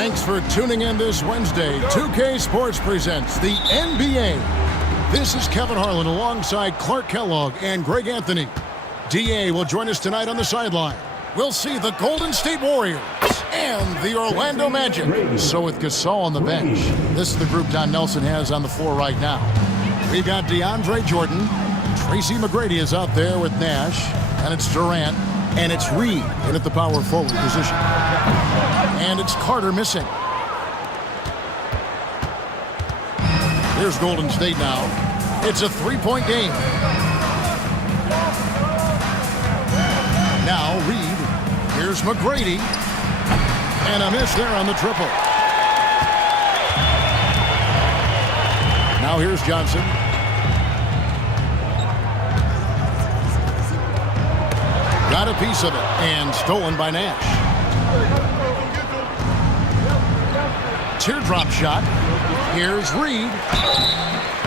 Thanks for tuning in this Wednesday. 2K Sports presents the NBA. This is Kevin Harlan alongside Clark Kellogg and Greg Anthony. DA will join us tonight on the sideline. We'll see the Golden State Warriors and the Orlando Magic. So with Gasol on the bench, this is the group Don Nelson has on the floor right now. We've got DeAndre Jordan. Tracy McGrady is out there with Nash. And it's Durant. And it's Reed in at the power forward position. And it's Carter missing. Here's Golden State now. It's a three-point game. Now Reed. Here's McGrady. And a miss there on the triple. Now here's Johnson. Got a piece of it and stolen by Nash. Teardrop shot. Here's Reed.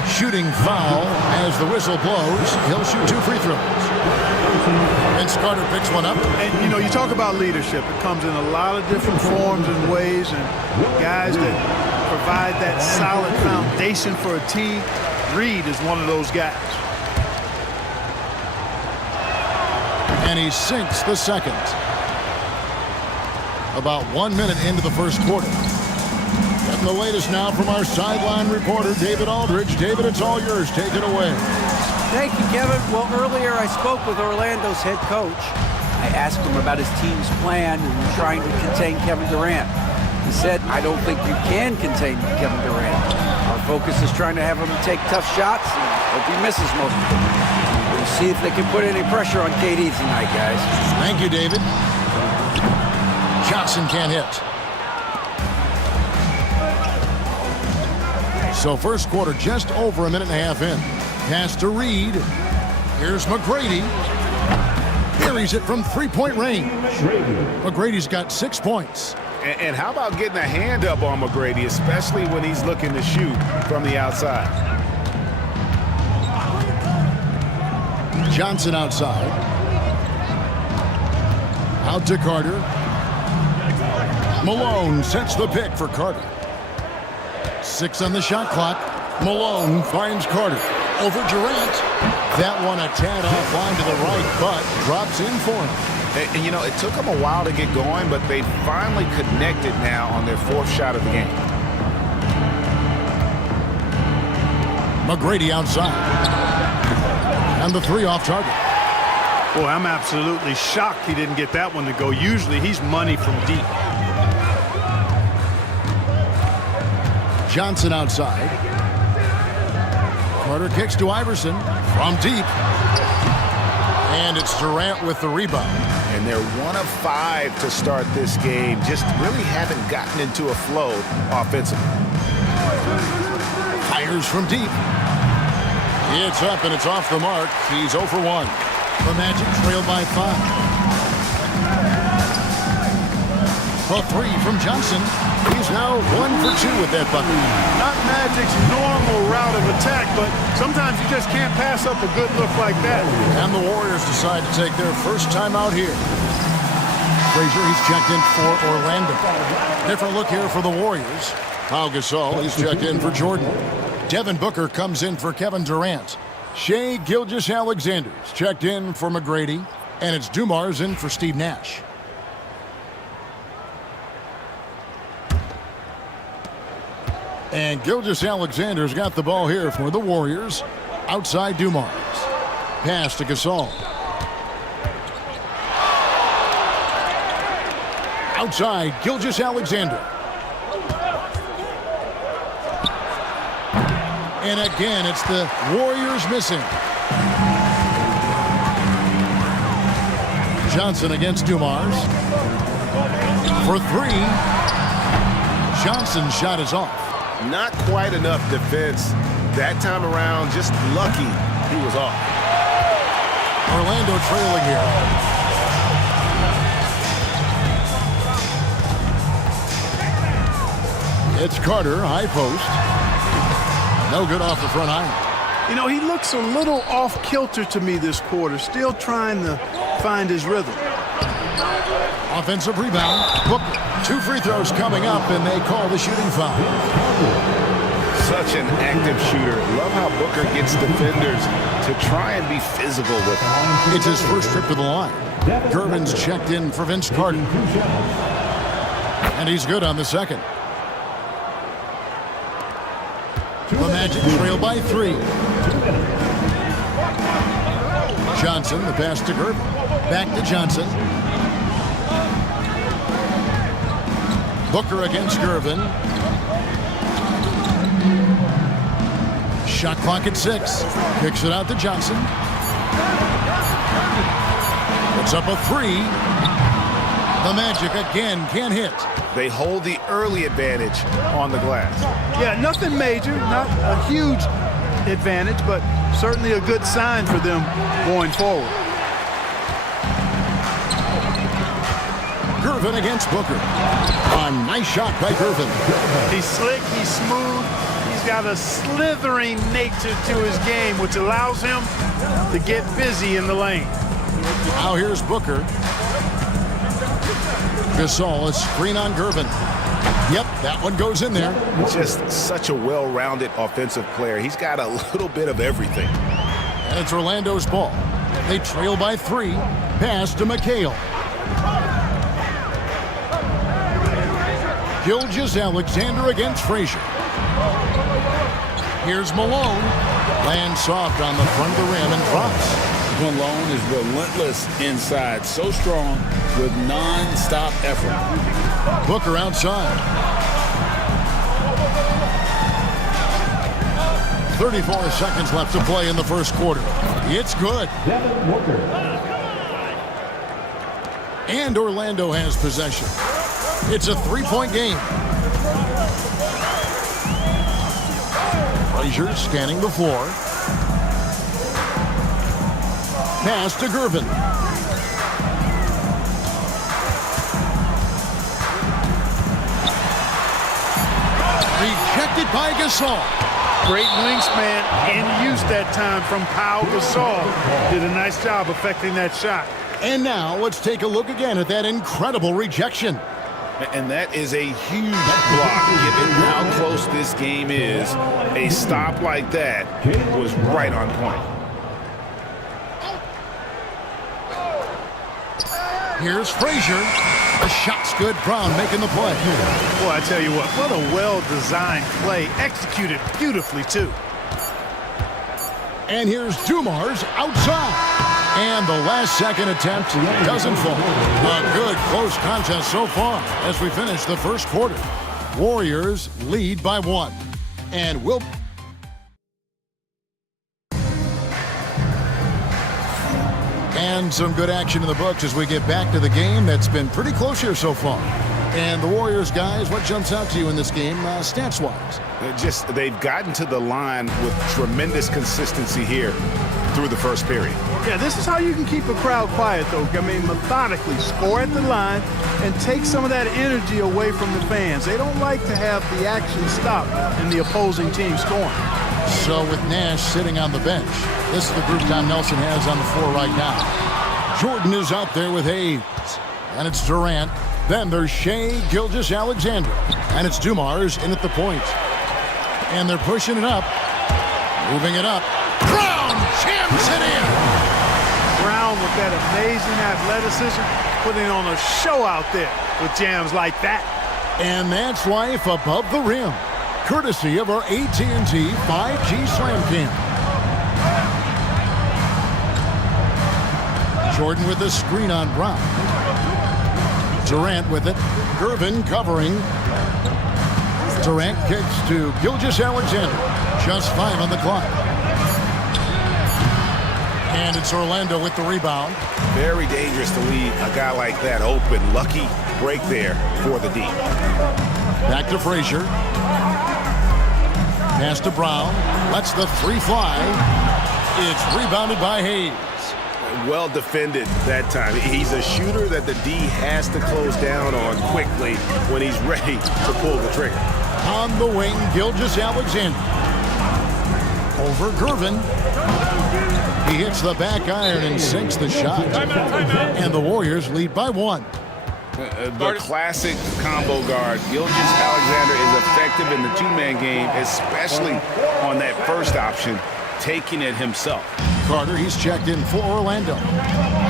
Shooting foul as the whistle blows. He'll shoot 2 free throws. Vince Carter picks one up. And, you know, you talk about leadership. It comes in a lot of different forms and ways. And guys that provide that solid foundation for a team, Reed is one of those guys. And he sinks the second. About 1 minute into the first quarter. Getting the latest now from our sideline reporter, David Aldridge. David, it's all yours. Take it away. Thank you, Kevin. Well, earlier I spoke with Orlando's head coach. I asked him about his team's plan in trying to contain Kevin Durant. He said, I don't think you can contain Kevin Durant. Our focus is trying to have him take tough shots and hope he misses most of them. We'll see if they can put any pressure on KD tonight, guys. Thank you, David. Johnson can't hit. So first quarter just over a minute and a half in. Pass to Reed. Here's McGrady. Buries it from three-point range. McGrady's got 6 points. And how about getting a hand up on McGrady, especially when he's looking to shoot from the outside? Johnson outside. Out to Carter. Malone sets the pick for Carter. 6 on the shot clock. Malone finds Carter. Over Durant. That one a tad offline to the right, but drops in for him. And, you know, it took them a while to get going, but they finally connected now on their 4th shot of the game. McGrady outside. And the 3 off target. Boy, I'm absolutely shocked he didn't get that one to go. Usually he's money from deep. Johnson outside. Carter kicks to Iverson from deep. And it's Durant with the rebound. And they're 1 of 5 to start this game. Just really haven't gotten into a flow offensively. Fires from deep. It's up and it's off the mark. He's 0 for 1. The Magic trail by 5. A 3 from Johnson. He's now 1 for 2 with that bucket. Not Magic's normal route of attack, but sometimes you just can't pass up a good look like that. And the Warriors decide to take their first time out here. Frazier, he's checked in for Orlando. Different look here for the Warriors. Pau Gasol, he's checked in for Jordan. Devin Booker comes in for Kevin Durant. Shai Gilgeous-Alexander's checked in for McGrady. And it's Dumars in for Steve Nash. And Gilgeous-Alexander's got the ball here for the Warriors. Outside Dumars. Pass to Gasol. Outside Gilgeous-Alexander. And again, it's the Warriors missing. Johnson against Dumars. For 3. Johnson's shot is off. Not quite enough defense that time around. Just lucky he was off. Orlando trailing here. It's Carter, high post. No good off the front iron. You know, he looks a little off kilter to me this quarter, still trying to find his rhythm. Offensive rebound. Booker. 2 free throws coming up, and they call the shooting foul. Such an active shooter. Love how Booker gets defenders to try and be physical with him. It's his first trip to the line. Gervin's checked in for Vince Carter. And he's good on the second. The Magic trail by 3. Johnson, the pass to Gervin. Back to Johnson. Booker against Gervin. Shot clock at 6. Kicks it out to Johnson. It's up a 3. The Magic again can't hit. They hold the early advantage on the glass. Yeah, nothing major, not a huge advantage, but certainly a good sign for them going forward. Gervin against Booker. A nice shot by Gervin. He's slick, he's smooth, he's got a slithering nature to his game, which allows him to get busy in the lane. Now here's Booker. Gasol, a screen on Gervin. Yep, that one goes in there. Just such a well-rounded offensive player. He's got a little bit of everything. And it's Orlando's ball. They trail by 3. Pass to McHale. Gilgeous-Alexander against Frazier. Here's Malone. Lands soft on the front of the rim and drops. Malone is relentless inside, so strong with non-stop effort. Booker outside. 34 seconds left to play in the first quarter. It's good. And Orlando has possession. It's a 3-point game. Frazier scanning the floor. Pass to Gervin. Rejected by Gasol. Great wingspan in use that time from Pau Gasol. Did a nice job affecting that shot. And now let's take a look again at that incredible rejection. And that is a huge block. Given how close this game is, a stop like that was right on point. Here's Frazier. The shot's good. Brown making the play. Boy, I tell you what a well-designed play. Executed beautifully, too. And here's Dumars outside. And the last second attempt doesn't fall. A good close contest so far as we finish the first quarter. Warriors lead by 1. And we'll... And some good action in the books as we get back to the game that's been pretty close here so far. And the Warriors, guys, what jumps out to you in this game, stats-wise? They've gotten to the line with tremendous consistency here through the first period. Yeah, this is how you can keep a crowd quiet, though. I mean, methodically score at the line and take some of that energy away from the fans. They don't like to have the action stop in the opposing team scoring. So with Nash sitting on the bench, this is the group Tom Nelson has on the floor right now. Jordan is out there with Hayes. And it's Durant. Then there's Shea Gilgeous-Alexander. And it's Dumars in at the point. And they're pushing it up. Moving it up. Brown jams it in. Brown with that amazing athleticism, putting on a show out there with jams like that. And that's life above the rim. Courtesy of our AT&T 5G Slam Cam. Jordan with a screen on Brown. Durant with it. Gervin covering. Durant kicks to Gilgeous-Alexander. Just 5 on the clock. And it's Orlando with the rebound. Very dangerous to leave a guy like that open. Lucky break there for the D. Back to Frazier. Pass to Brown. Lets the 3 fly. It's rebounded by Hayes. Well defended that time. He's a shooter that the D has to close down on quickly when he's ready to pull the trigger. On the wing, Gilgeous-Alexander. Over Gervin. He hits the back iron and sinks the shot. And the Warriors lead by 1. The classic combo guard. Gilgeous-Alexander is effective in the two-man game, especially on that first option, taking it himself. Carter, he's checked in for Orlando.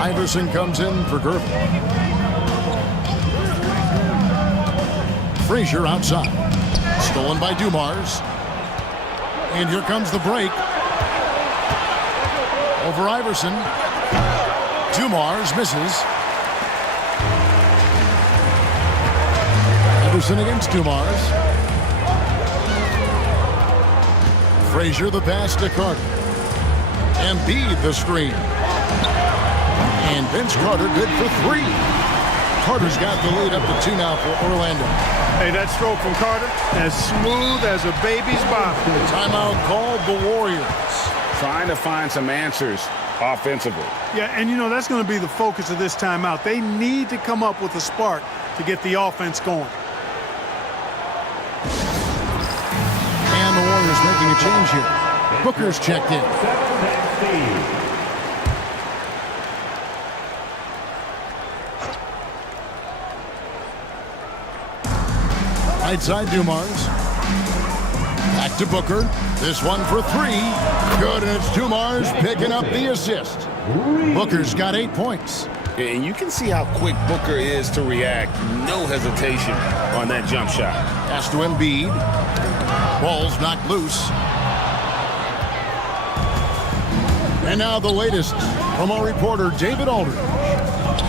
Iverson comes in for Gervin. Frazier outside. Stolen by Dumars. And here comes the break. Over Iverson. Dumars misses. Iverson against Dumars. Frazier the pass to Carter. Embiid the screen. And Vince Carter good for three. Carter's got the lead up to 2 now for Orlando. Hey, that stroke from Carter, as smooth as a baby's bottom. Timeout called the Warriors. Trying to find some answers offensively. Yeah, and you know, that's going to be the focus of this timeout. They need to come up with a spark to get the offense going. And the Warriors making a change here. Booker's checked in. Right side Dumars. Back to Booker. This one for three. Good, and it's Dumars picking up the assist. Booker's got 8 points. And you can see how quick Booker is to react. No hesitation on that jump shot. Pass to Embiid. Ball's knocked loose. And now the latest from our reporter, David Aldridge.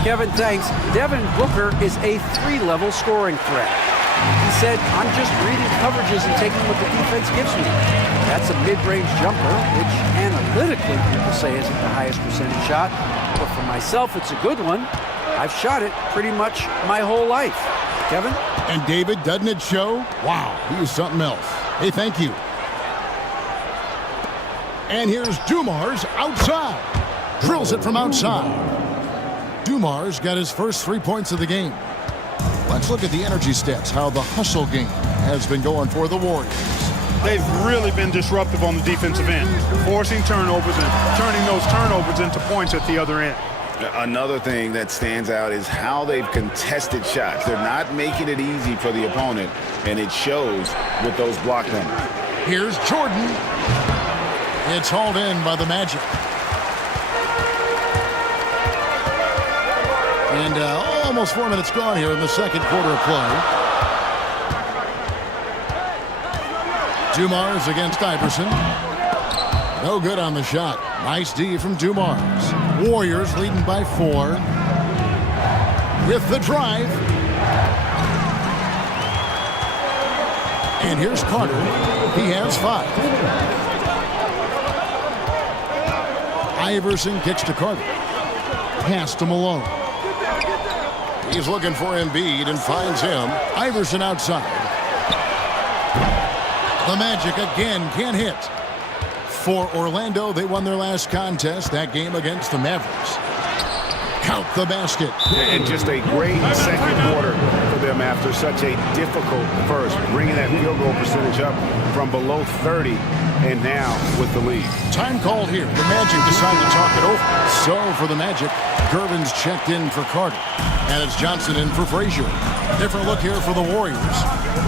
Kevin, thanks. Devin Booker is a 3-level scoring threat. He said, I'm just reading coverages and taking what the defense gives me. That's a mid-range jumper, which analytically people say isn't the highest percentage shot. But for myself, it's a good one. I've shot it pretty much my whole life. Kevin? And David, doesn't it show? Wow, he is something else. Hey, thank you. And here's Dumars outside. Drills it from outside. Dumars got his first 3 points of the game. Let's look at the energy stats, how the hustle game has been going for the Warriors. They've really been disruptive on the defensive end, forcing turnovers and turning those turnovers into points at the other end. Another thing that stands out is how they've contested shots. They're not making it easy for the opponent, and it shows with those block numbers. Here's Jordan. It's hauled in by the Magic. And almost 4 minutes gone here in the second quarter of play. Dumars against Iverson. No good on the shot. Nice D from Dumars. Warriors leading by 4. With the drive. And here's Carter. He has 5. Iverson kicks to Carter. Pass to Malone. He's looking for Embiid and finds him. Iverson outside. The Magic again can't hit. For Orlando, they won their last contest, that game against the Mavericks. Count the basket. And just a great second quarter for them after such a difficult first, bringing that field goal percentage up from below 30 and now with the lead. Time called here. The Magic decide to talk it over. So for the Magic, Gervin's checked in for Carter. And it's Johnson in for Frazier. Different look here for the Warriors.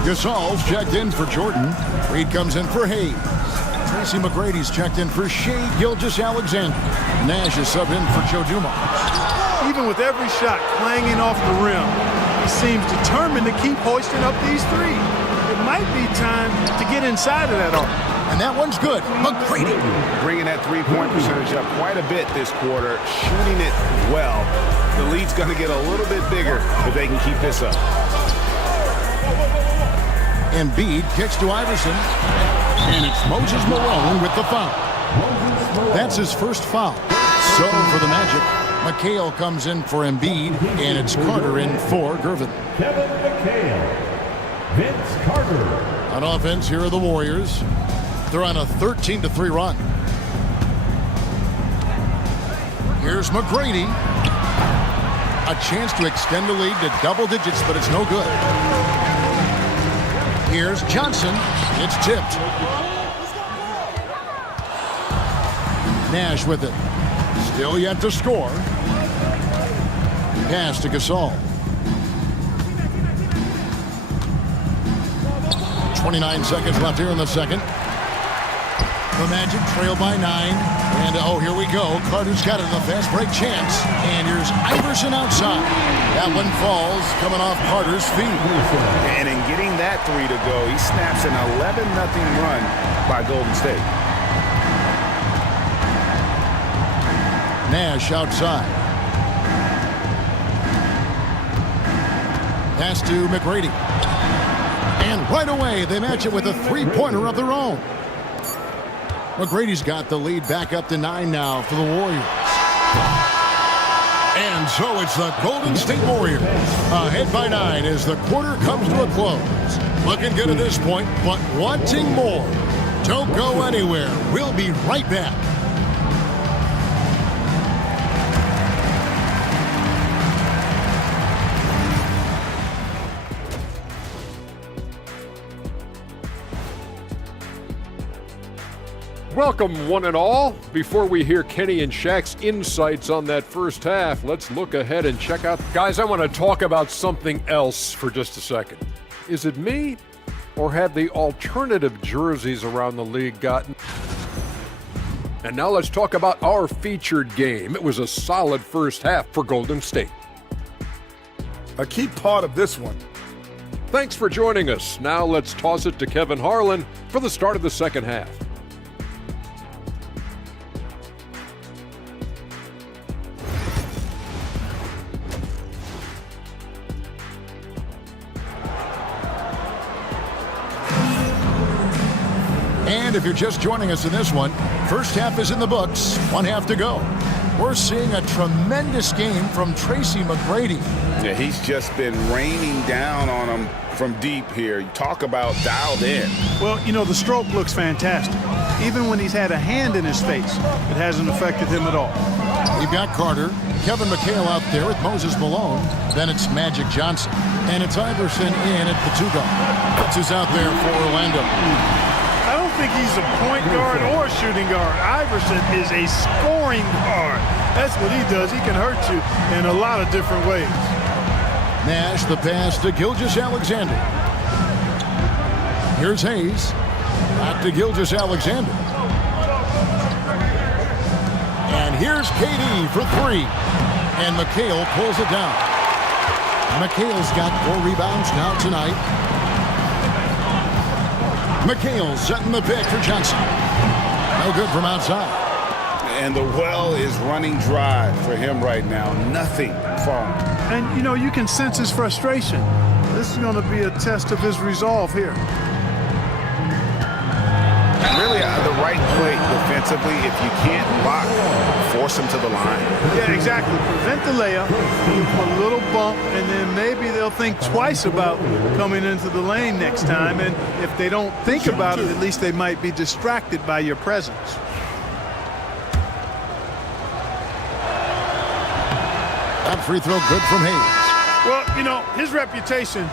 Gasol's checked in for Jordan. Reed comes in for Hayes. Tracy McGrady's checked in for Shea Gilgeous-Alexander. Nash is subbed in for Joe Dumars. Even with every shot clanging off the rim, he seems determined to keep hoisting up these threes. It might be time to get inside of that arc. And that one's good. McGrady. Bringing that three-point percentage up quite a bit this quarter, shooting it well. The lead's going to get a little bit bigger if they can keep this up. Embiid kicks to Iverson. And it's Moses Malone with the foul. That's his first foul. So for the Magic, McHale comes in for Embiid, and it's Carter in for Gervin. Kevin McHale, Vince Carter. On offense, here are the Warriors. They're on a 13-3 run. Here's McGrady. A chance to extend the lead to double digits, but it's no good. Here's Johnson. It's tipped. Nash with it. Still yet to score. Pass to Gasol. 29 seconds left here in the second. The Magic trail by 9. And, oh, here we go. Carter's got it in the fast break chance. And here's Iverson outside. That one falls, coming off Carter's feet. And in getting that three to go, he snaps an 11-0 run by Golden State. Nash outside. Pass to McGrady. And right away, they match it with a three-pointer of their own. McGrady's got the lead back up to 9 now for the Warriors. And so it's the Golden State Warriors ahead by 9 as the quarter comes to a close. Looking good at this point, but wanting more. Don't go anywhere. We'll be right back. Welcome, one and all. Before we hear Kenny and Shaq's insights on that first half, let's look ahead and check out. Guys, I want to talk about something else for just a second. Is it me, or have the alternative jerseys around the league gotten? And now let's talk about our featured game. It was a solid first half for Golden State. A key part of this one. Thanks for joining us. Now let's toss it to Kevin Harlan for the start of the second half. And if you're just joining us in this one, first half is in the books, one half to go. We're seeing a tremendous game from Tracy McGrady. Yeah, he's just been raining down on him from deep here. You talk about dialed in. Well, you know, the stroke looks fantastic. Even when he's had a hand in his face, it hasn't affected him at all. We've got Carter, Kevin McHale out there with Moses Malone. Then it's Magic Johnson. And it's Iverson in at the 2 guard. That's who's out there for Orlando. I don't think he's a point guard or a shooting guard. Iverson is a scoring guard. That's what he does. He can hurt you in a lot of different ways. Nash, the pass to Gilgeous-Alexander. Here's Hayes. Back to Gilgeous-Alexander. And here's KD for 3. And McHale pulls it down. McHale's got 4 rebounds now tonight. McHale setting the pick for Johnson. No good from outside. And the well is running dry for him right now. Nothing falling. And, you know, you can sense his frustration. This is going to be a test of his resolve here. Really, the right play defensively. If you can't block, force him to the line. Yeah, exactly. Prevent the layup, a little bump, and then maybe they'll think twice about coming into the lane next time. And if they don't think about it, at least they might be distracted by your presence. That free throw good from Hayes. Well, you know, his reputation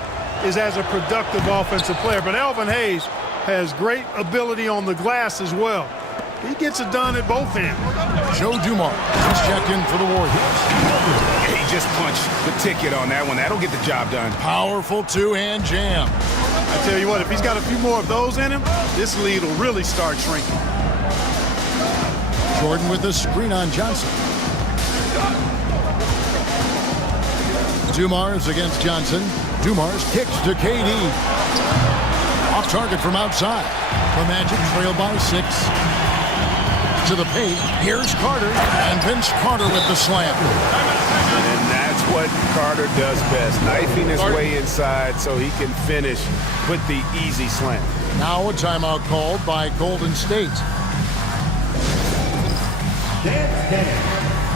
is as a productive offensive player, but Elvin Hayes has great ability on the glass as well. He gets it done at both ends. Joe Dumars just checked in for the Warriors. He just punched the ticket on that one. That'll get the job done. Powerful two-hand jam. I tell you what, if he's got a few more of those in him, this lead will really start shrinking. Jordan with the screen on Johnson. Dumars against Johnson. Dumars kicks to KD. Off target from outside. The Magic trail by 6. To the paint. Here's Carter. And Vince Carter with the slam. And that's what Carter does best. Knifing his way inside so he can finish with the easy slam. Now a timeout called by Golden State. Dance Kenny.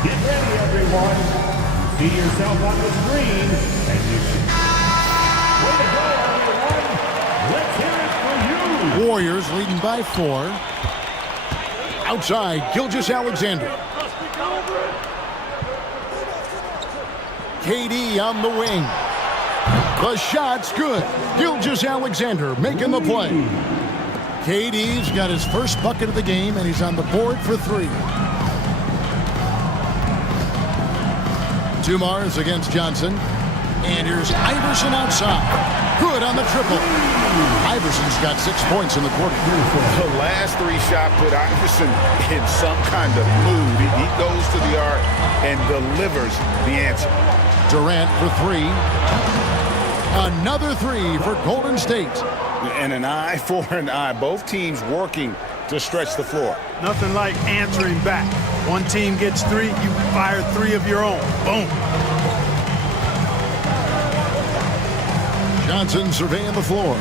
Get ready, everyone. You see yourself on the screen, and you should. Way to go, everyone. Let's hear it for you. Warriors leading by 4. Outside, Gilgeous-Alexander. KD on the wing. The shot's good. Gilgeous-Alexander making the play. KD's got his first bucket of the game, and he's on the board for 3. Dumars against Johnson. And here's Iverson outside. Good on the triple. Iverson's got 6 points in the quarter. The last 3 shots put Iverson in some kind of mood. He goes to the arc and delivers the answer. Durant for 3. Another 3 for Golden State. And an eye for an eye. Both teams working to stretch the floor. Nothing like answering back. One team gets 3, you fire 3 of your own. Boom. Johnson surveying the floor.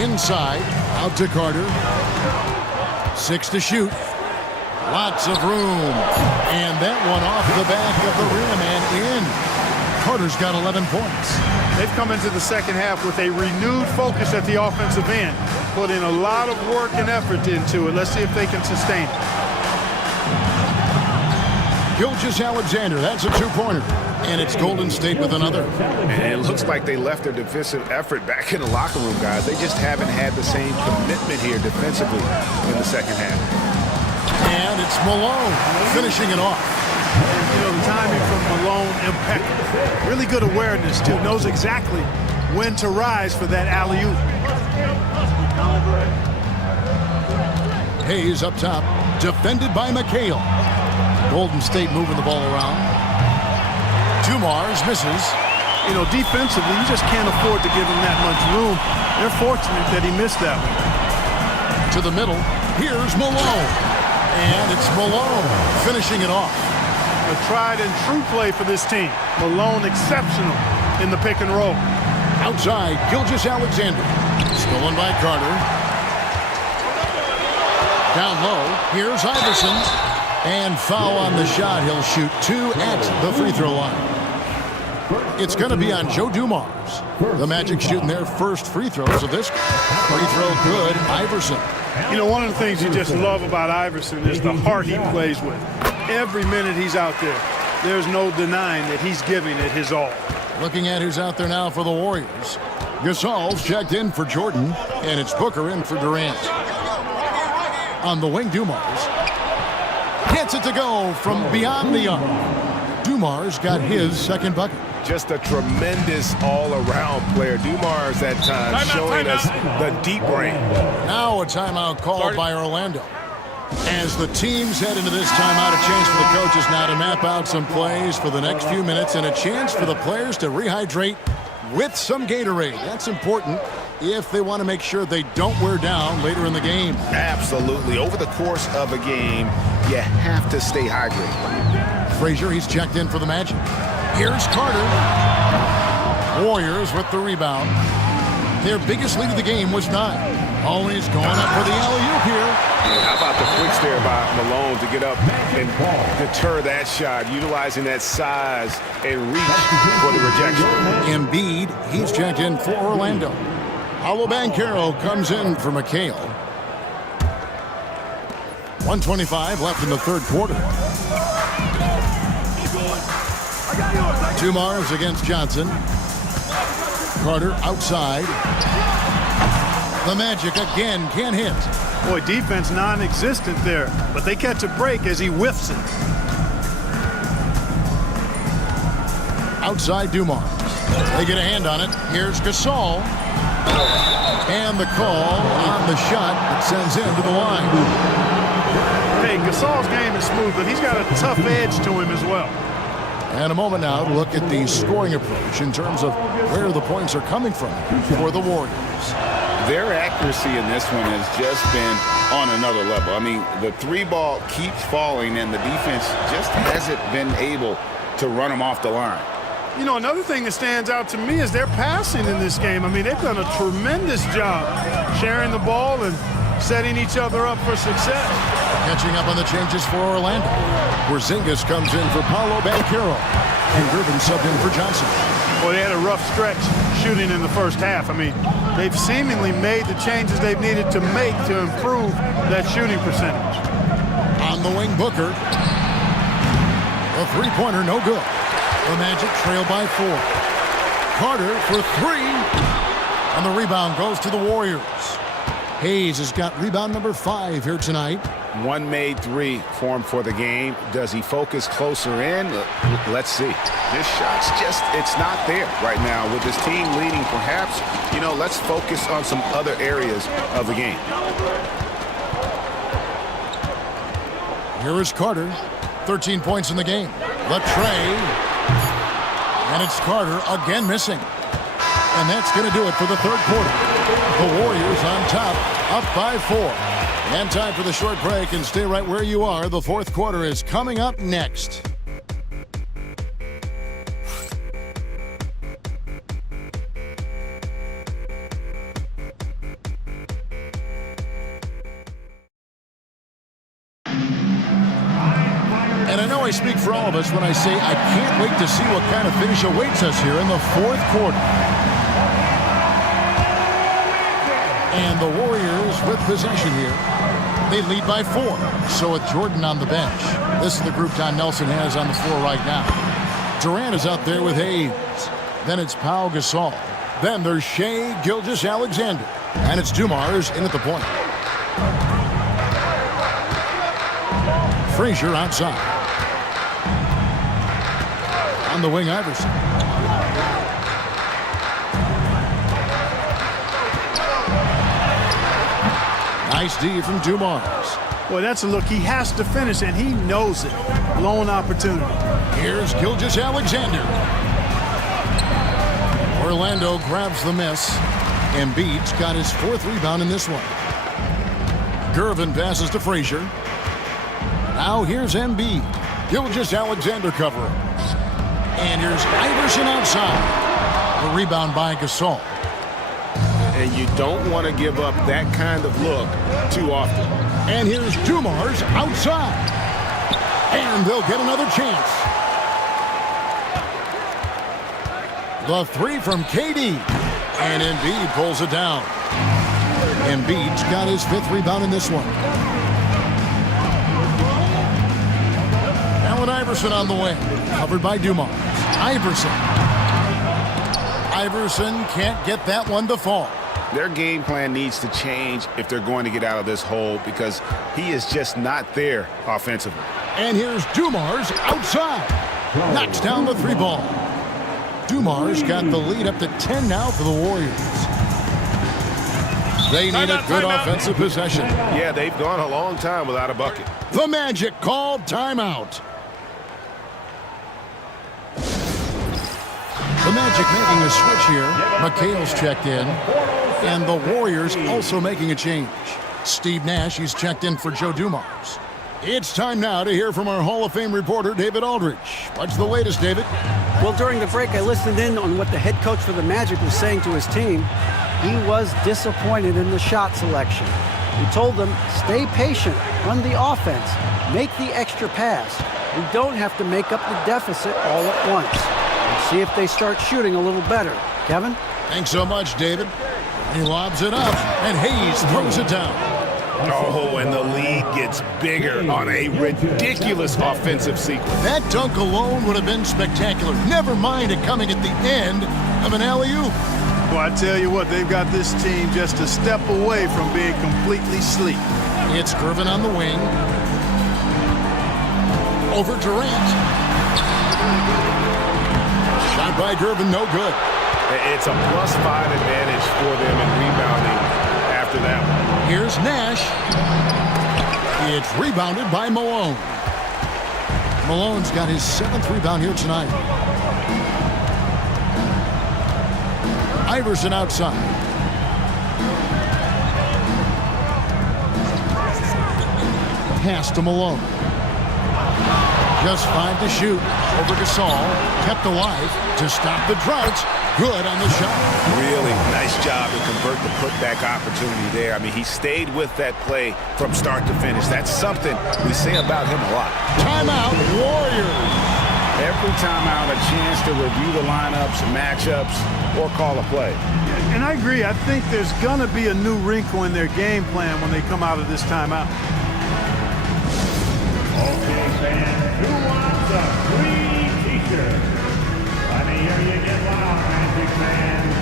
Inside, out to Carter. 6 to shoot. Lots of room. And that one off the back of the rim and in. Carter's got 11 points. They've come into the second half with a renewed focus at the offensive end. Put in a lot of work and effort into it. Let's see if they can sustain it. Gilgeous-Alexander, that's a 2-pointer. And it's Golden State with another. And it looks like they left their defensive effort back in the locker room, guys. They just haven't had the same commitment here defensively in the second half. And it's Malone finishing it off. You know, the timing from Malone, impeccable. Really good awareness, too. Knows exactly when to rise for that alley-oop. Hayes up top, defended by McHale. Golden State moving the ball around. Dumars misses. You know, defensively, you just can't afford to give him that much room. They're fortunate that he missed that one. To the middle, here's Malone. And it's Malone finishing it off. A tried and true play for this team. Malone exceptional in the pick and roll. Outside, Gilgeous-Alexander. Stolen by Carter. Down low, here's Iverson. And foul on the shot. He'll shoot 2 at the free throw line. It's going to be on Joe Dumars. The Magic shooting their first free throws of this free throw good. Iverson. You know, one of the things you just love about Iverson is the heart he plays with. Every minute he's out there, there's no denying that he's giving it his all. Looking at who's out there now for the Warriors. Gasol's checked in for Jordan, and it's Booker in for Durant. On the wing, Dumars. Gets it to go from beyond the arc. Dumars got his second bucket. Just a tremendous all-around player. Dumars at times showing us the deep range. Now a timeout called by Orlando. As the teams head into this timeout, a chance for the coaches now to map out some plays for the next few minutes and a chance for the players to rehydrate with some Gatorade. That's important if they want to make sure they don't wear down later in the game. Absolutely. Over the course of a game, you have to stay hydrated. Frazier, he's checked in for the Magic. Here's Carter. Warriors with the rebound. Their biggest lead of the game was 9. Always going up for the alley-oop here. How about the flicks there by Malone to get up and deter that shot, utilizing that size and reach for the rejection. Embiid, he's checked in for Orlando. Paolo Banchero comes in for McHale. 1:25 left in the third quarter. Dumars against Johnson. Carter outside. The Magic again can't hit. Boy, defense non-existent there, but they catch a break as he whiffs it. Outside Dumars. They get a hand on it. Here's Gasol. And the call on the shot that sends him to the line. Hey, Gasol's game is smooth, but he's got a tough edge to him as well. And a moment now to look at the scoring approach in terms of where the points are coming from for the Warriors. Their accuracy in this one has just been on another level. I mean, the 3-ball keeps falling, and the defense just hasn't been able to run them off the line. You know, another thing that stands out to me is their passing in this game. I mean, they've done a tremendous job sharing the ball and setting each other up for success. Catching up on the changes for Orlando. Porzingis comes in for Paolo Banchero. And Griffin subbed in for Johnson. Well, they had a rough stretch shooting in the first half. I mean, they've seemingly made the changes they've needed to make to improve that shooting percentage. On the wing, Booker. A three-pointer, no good. The Magic trail by 4. Carter for 3. And the rebound goes to the Warriors. Hayes has got rebound number 5 here tonight. One made three formed for the game. Does he focus closer in? Let's see. This shot's just, it's not there right now. With his team leading, perhaps, let's focus on some other areas of the game. Here is Carter. 13 points in the game. The tray. And it's Carter again missing. And that's going to do it for the third quarter. The Warriors on top, up by 4. And time for the short break, and stay right where you are. The fourth quarter is coming up next. And I know I speak for all of us when I say I can't wait to see what kind of finish awaits us here in the fourth quarter. And the Warriors with possession here. They lead by 4. So with Jordan on the bench, this is the group Don Nelson has on the floor right now. Durant is out there with Hayes. Then it's Pau Gasol. Then there's Shai Gilgeous-Alexander. And it's Dumars in at the point. Frazier outside. On the wing, Iverson. Nice D from Dumars. Boy, that's a look he has to finish, and he knows it. Blown opportunity. Here's Gilgeous-Alexander. Orlando grabs the miss. Embiid's got his 4th rebound in this one. Gervin passes to Frazier. Now here's Embiid. Gilgeous-Alexander covering. And here's Iverson outside. The rebound by Gasol. And you don't want to give up that kind of look too often. And here's Dumars outside. And they'll get another chance. The 3 from KD. And Embiid pulls it down. Embiid's got his 5th rebound in this one. Allen Iverson on the wing. Covered by Dumars. Iverson. Iverson can't get that one to fall. Their game plan needs to change if they're going to get out of this hole because he is just not there offensively. And here's Dumars outside. Knocks down the 3 ball. Dumars got the lead up to 10 now for the Warriors. They need a good offensive possession. Yeah, they've gone a long time without a bucket. The Magic called timeout. The Magic making a switch here. McHale's checked in. And the Warriors also making a change. Steve Nash, he's checked in for Joe Dumars. It's time now to hear from our Hall of Fame reporter, David Aldridge. What's the latest, David? Well, during the break, I listened in on what the head coach for the Magic was saying to his team. He was disappointed in the shot selection. He told them, stay patient, run the offense, make the extra pass. We don't have to make up the deficit all at once. We'll see if they start shooting a little better. Kevin? Thanks so much, David. He lobs it up, and Hayes throws it down. Oh, and the lead gets bigger on a ridiculous offensive sequence. That dunk alone would have been spectacular. Never mind it coming at the end of an alley-oop. Well, I tell you what, they've got this team just a step away from being completely asleep. It's Gervin on the wing. Over Durant. Shot by Gervin, no good. It's a +5 advantage for them in rebounding after that one. Here's Nash. It's rebounded by Malone. Malone's got his 7th rebound here tonight. Iverson outside. Pass to Malone. Just 5 to shoot. Over Gasol. Kept alive to stop the drought. Good on the shot. Really nice job to convert the putback opportunity there. I mean, he stayed with that play from start to finish. That's something we say about him a lot. Timeout, Warriors. Every timeout, a chance to review the lineups, matchups, or call a play. And I agree. I think there's going to be a new wrinkle in their game plan when they come out of this timeout. Okay, fans, who wants a free t-shirt? Let me hear you get loud, Magic fans.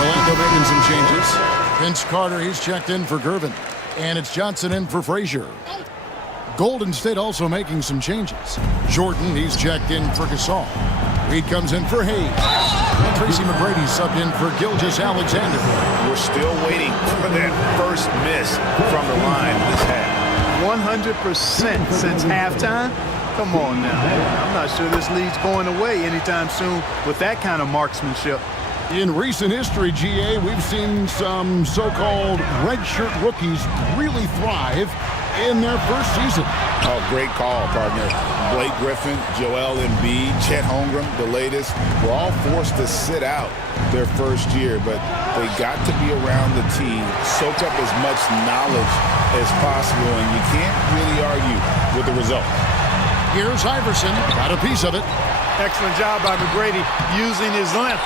Orlando making some changes. Vince Carter, he's checked in for Gervin. And it's Johnson in for Frazier. Golden State also making some changes. Jordan, he's checked in for Gasol. Reed comes in for Hayes. And Tracy McGrady subbed in for Gilgeous-Alexander. We're still waiting for that first miss from the line this half. 100% since halftime. Come on now. I'm not sure this lead's going away anytime soon with that kind of marksmanship. In recent history, GA, we've seen some so-called redshirt rookies really thrive in their first season. Oh, great call, partner. Blake Griffin, Joel Embiid, Chet Holmgren, the latest, were all forced to sit out their first year, but they got to be around the team, soak up as much knowledge as possible, and you can't really argue with the result. Here's Iverson, got a piece of it. Excellent job by McGrady using his length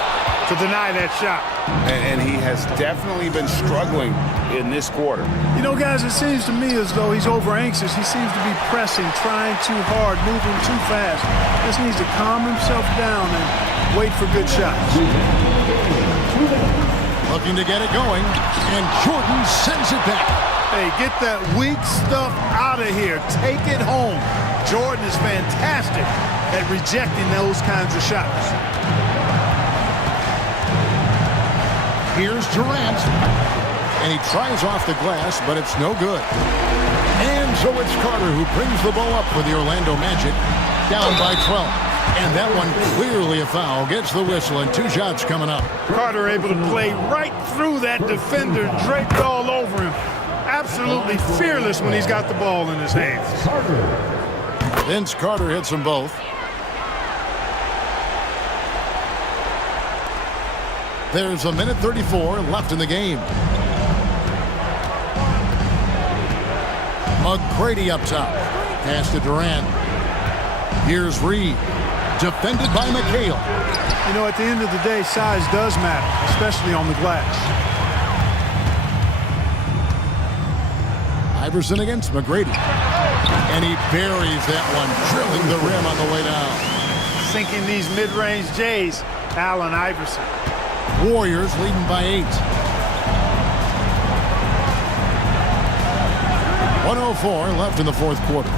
to deny that shot. And he has definitely been struggling in this quarter. You know, guys, it seems to me as though he's over-anxious. He seems to be pressing, trying too hard, moving too fast. Just needs to calm himself down and wait for good shots. Looking to get it going, and Jordan sends it back. Hey, get that weak stuff out of here. Take it home. Jordan is fantastic at rejecting those kinds of shots. Here's Durant, and he tries off the glass, but it's no good. And so it's Carter who brings the ball up for the Orlando Magic, down by 12. And that one clearly a foul, gets the whistle, and 2 shots coming up. Carter able to play right through that defender, draped all over him. Absolutely fearless when he's got the ball in his hands. Vince Carter hits them both. There's a minute 34 left in the game. McGrady up top. Pass to Durant. Here's Reed. Defended by McHale. You know, at the end of the day, size does matter, especially on the glass. Iverson against McGrady. And he buries that one, drilling the rim on the way down. Sinking these mid-range J's, Allen Iverson. Warriors leading by 8. 1:04 left in the fourth quarter.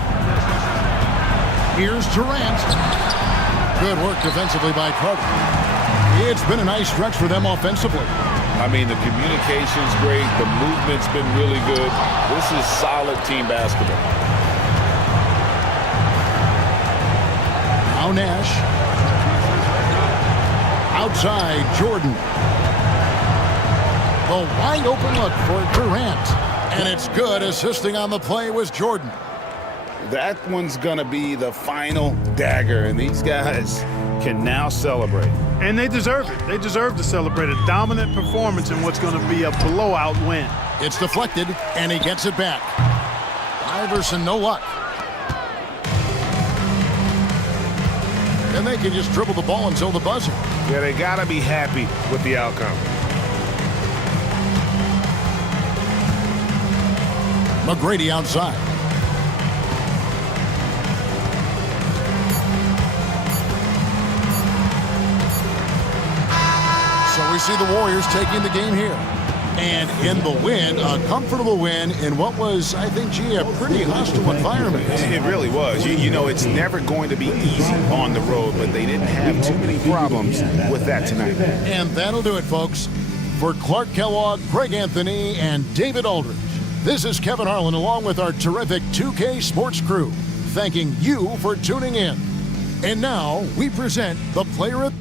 Here's Durant. Good work defensively by Carter. It's been a nice stretch for them offensively. I mean, the communication's great. The movement's been really good. This is solid team basketball. Now Nash. Outside, Jordan. The wide open look for Durant. And it's good. Assisting on the play was Jordan. That one's going to be the final dagger, and these guys can now celebrate. And they deserve it. They deserve to celebrate a dominant performance in what's going to be a blowout win. It's deflected, and he gets it back. Iverson, no luck. And they can just dribble the ball until the buzzer. Yeah, they got to be happy with the outcome. McGrady outside. So we see the Warriors taking the game here. And in the win, a comfortable win in what was, I think, a pretty hostile environment. It really was. You know, it's never going to be easy on the road, but they didn't have too many problems with that tonight. And that'll do it, folks. For Clark Kellogg, Greg Anthony, and David Aldridge, this is Kevin Harlan along with our terrific 2K Sports crew, thanking you for tuning in. And now we present the Player of...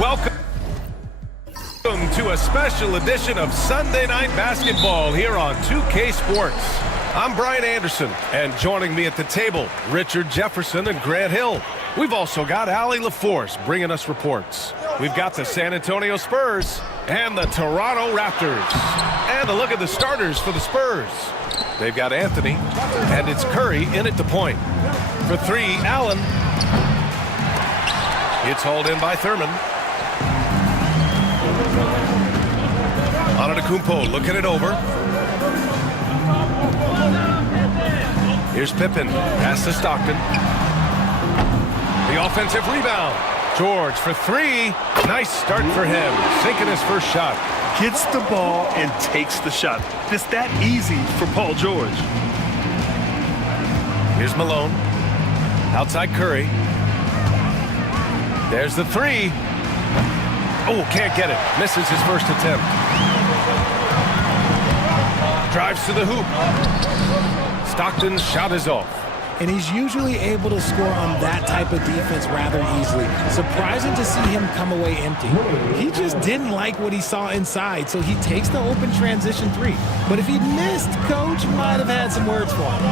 Welcome to a special edition of Sunday Night Basketball here on 2K Sports. I'm Brian Anderson, and joining me at the table, Richard Jefferson and Grant Hill. We've also got Allie LaForce bringing us reports. We've got the San Antonio Spurs and the Toronto Raptors. And a look at the starters for the Spurs. They've got Anthony, and it's Curry in at the point. For three, Allen. It's hauled in by Thurman. Antetokounmpo looking it over. Here's Pippen. Pass to Stockton. The offensive rebound. George for three. Nice start for him. Sinking his first shot. Gets the ball and takes the shot. It's that easy for Paul George. Here's Malone. Outside Curry. There's the three. Oh, can't get it. Misses his first attempt. Drives to the hoop. Stockton's shot is off. And he's usually able to score on that type of defense rather easily. Surprising to see him come away empty. He just didn't like what he saw inside, so he takes the open transition three. But if he'd missed, Coach might have had some words for him.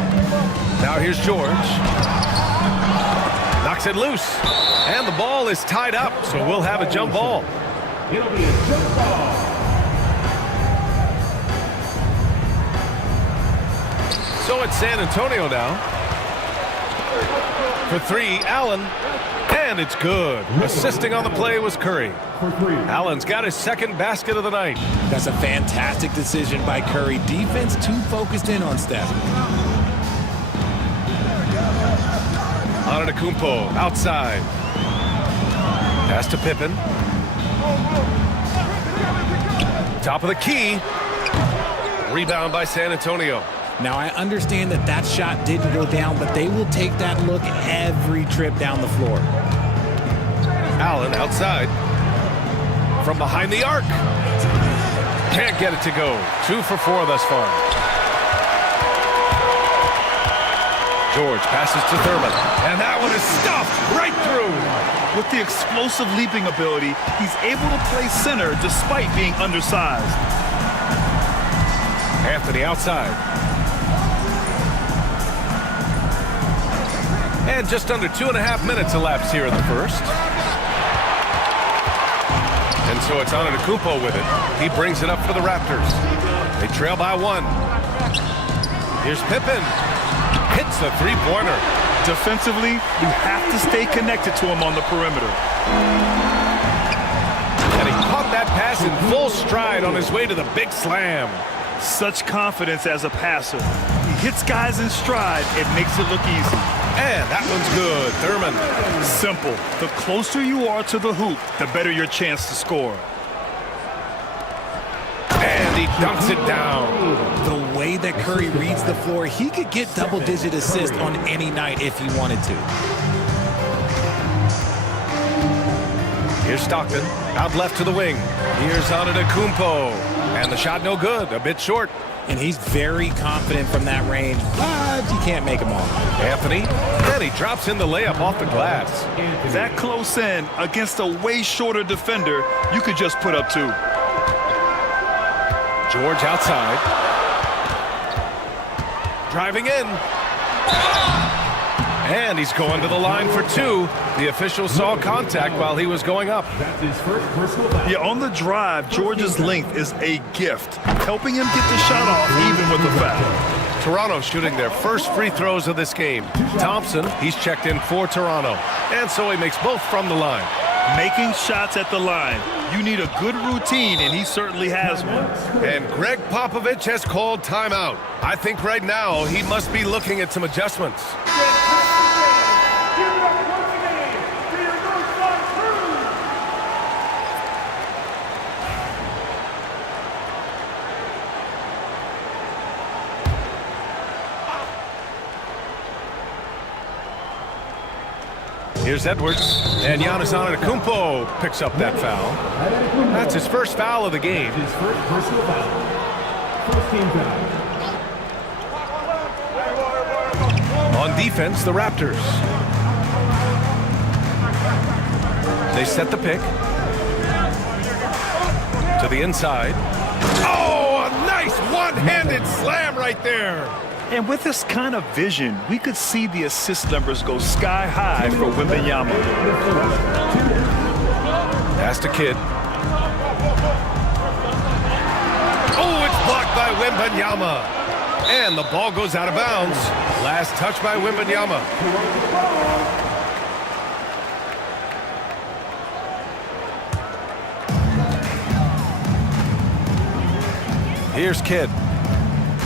Now here's George. Knocks it loose. And the ball is tied up, so we'll have a jump ball. It'll be a jump ball. So it's San Antonio now. For three, Allen. And it's good. Assisting on the play was Curry. Allen's got his second basket of the night. That's a fantastic decision by Curry. Defense too focused in on Steph. Antetokounmpo outside. Pass to Pippen. Top of the key. Rebound by San Antonio. Now, I understand that that shot didn't go down, but they will take that look every trip down the floor. Allen outside. From behind the arc. Can't get it to go. 2 for 4 thus far. George passes to Thurman. And that one is stuffed right through. With the explosive leaping ability, he's able to play center despite being undersized. Anthony outside. And just under 2.5 minutes elapsed here in the first. And so it's Antetokounmpo with it. He brings it up for the Raptors. They trail by 1. Here's Pippen. Hits the three-pointer. Defensively, you have to stay connected to him on the perimeter. And he caught that pass in full stride on his way to the big slam. Such confidence as a passer. He hits guys in stride. It makes it look easy. And that one's good. Thurman. Simple. The closer you are to the hoop, the better your chance to score. And he dunks it down. The way that Curry reads the floor, he could get double-digit assists on any night if he wanted to. Here's Stockton. Out left to the wing. Here's Antetokounmpo. And the shot no good. A bit short. And he's very confident from that range, but you can't make him all. Anthony. And he drops in the layup off the glass. That close in against a way shorter defender, you could just put up 2. George outside. Driving in. And he's going to the line for 2. The official saw contact while he was going up. That's his first personal foul. Yeah, on the drive, George's length is a gift, helping him get the shot off even with the foul. Toronto shooting their first free throws of this game. Thompson, he's checked in for Toronto. And so he makes both from the line. Making shots at the line. You need a good routine, and he certainly has one. And Greg Popovich has called timeout. I think right now he must be looking at some adjustments. Here's Edwards, and Giannis Antetokounmpo picks up that foul. That's his first foul of the game. His first personal foul. First team foul. On defense, the Raptors. They set the pick. To the inside. Oh, a nice one-handed slam right there. And with this kind of vision, we could see the assist numbers go sky high for Wembanyama. Pass to Kidd. Wembanyama. And the ball goes out of bounds. Last touch by Wembanyama. Here's Kidd.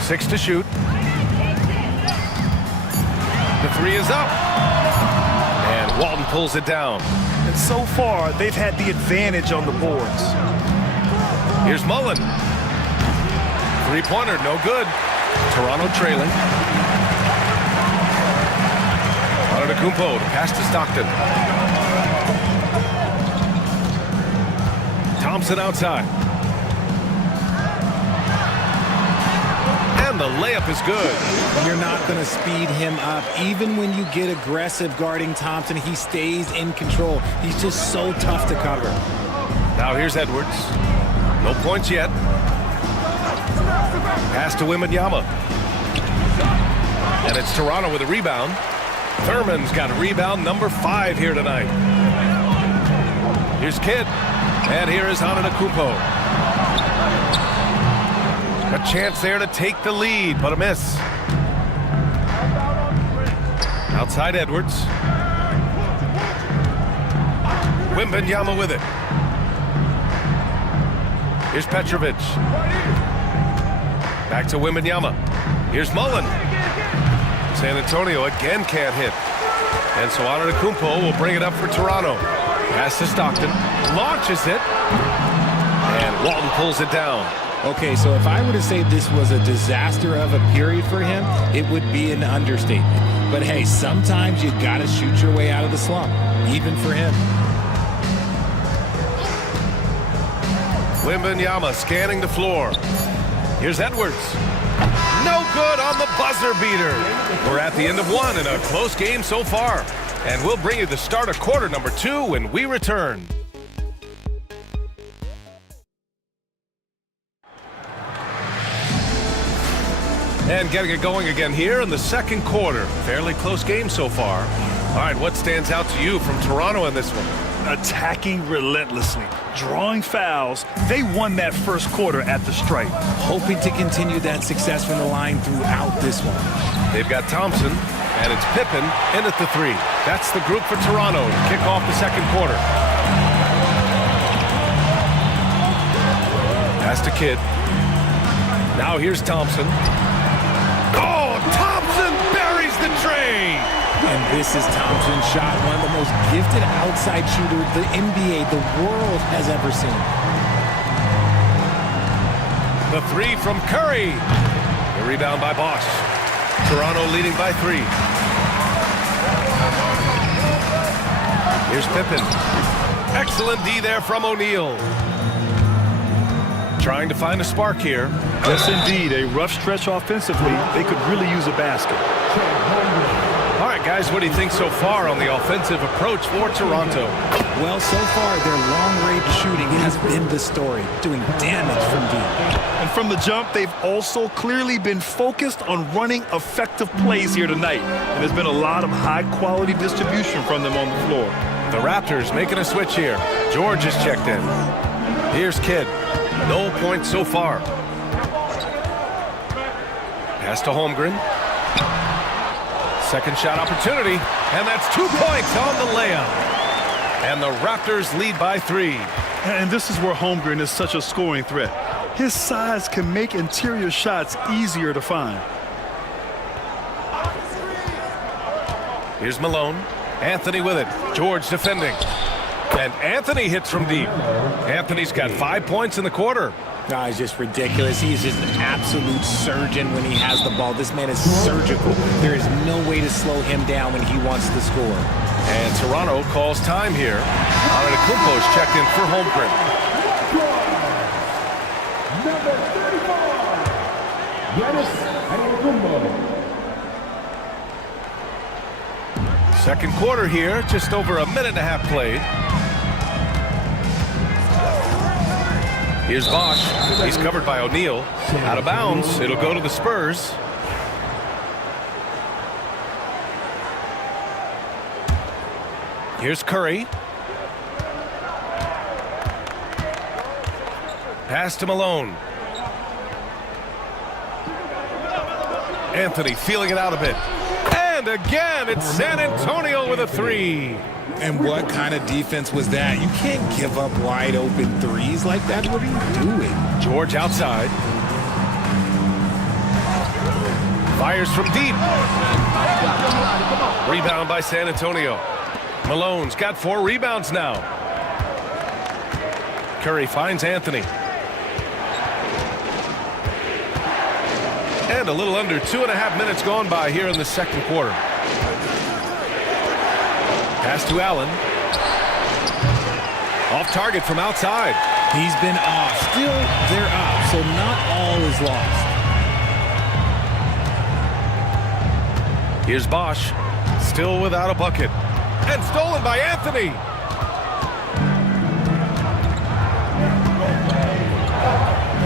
6 to shoot. The 3 is up. And Walton pulls it down. And so far, they've had the advantage on the boards. Here's Mullen. Three-pointer, no good. Toronto trailing. Antetokounmpo, pass to Stockton. Thompson outside. And the layup is good. You're not going to speed him up. Even when you get aggressive guarding Thompson, he stays in control. He's just so tough to cover. Now here's Edwards. No points yet. Pass to Wembanyama. And it's Toronto with a rebound. Thurman's got a rebound, number 5 here tonight. Here's Kidd. And here is Antetokounmpo. A chance there to take the lead, but a miss. Outside Edwards. Wembanyama with it. Here's Petrovic. Back to Wembanyama. Here's Mullen. San Antonio again can't hit. And so Antetokounmpo will bring it up for Toronto. Pass to Stockton. Launches it. And Walton pulls it down. Okay, so if I were to say this was a disaster of a period for him, it would be an understatement. But hey, sometimes you got to shoot your way out of the slump, even for him. Wembanyama scanning the floor. Here's Edwards. No good on the buzzer beater. We're at the end of one in a close game so far. And we'll bring you the start of quarter number 2 when we return. And getting it going again here in the second quarter. Fairly close game so far. All right, what stands out to you from Toronto in this one? Attacking relentlessly, drawing fouls. They won that first quarter at the stripe. Hoping to continue that success from the line throughout this one. They've got Thompson, and it's Pippen in at the 3. That's the group for Toronto to kick off the second quarter. Pass to Kidd. Now here's Thompson. Oh, Thompson buries the tray! And this is Thompson's shot, one of the most gifted outside shooters the NBA, the world has ever seen. The 3 from Curry. The rebound by Bosch. Toronto leading by 3. Here's Pippen. Excellent D there from O'Neal. Trying to find a spark here. Yes, indeed. A rough stretch offensively. They could really use a basket. All right, guys, what do you think so far on the offensive approach for Toronto? Well, so far, their long-range shooting has been the story, doing damage from deep. And from the jump, they've also clearly been focused on running effective plays here tonight. And there's been a lot of high-quality distribution from them on the floor. The Raptors making a switch here. George is checked in. Here's Kidd. No points so far. Pass to Holmgren. Second shot opportunity, and that's 2 points on the layup. And the Raptors lead by 3. And this is where Holmgren is such a scoring threat. His size can make interior shots easier to find. Here's Malone. Anthony with it. George defending. And Anthony hits from deep. Anthony's got 5 points in the quarter. It's just ridiculous. He's just an absolute surgeon when he has the ball. This man is surgical. There is no way to slow him down when he wants to score. And Toronto calls time here. Antetokounmpo is checked in for Holmgren. Number 35, Giannis Antetokounmpo. Second quarter here, just over a minute and a half played. Here's Bosch. He's covered by O'Neal. Out of bounds. It'll go to the Spurs. Here's Curry. Pass to Malone. Anthony feeling it out a bit. And again, it's San Antonio with a three. And what kind of defense was that? You can't give up wide open threes like that. What are you doing? George outside. Fires from deep. Rebound by San Antonio. Malone's got 4 rebounds now. Curry finds Anthony. And a little under 2.5 minutes gone by here in the second quarter. Pass to Allen. Off target from outside. He's been off. Still, they're up, so not all is lost. Here's Bosch. Still without a bucket. And stolen by Anthony.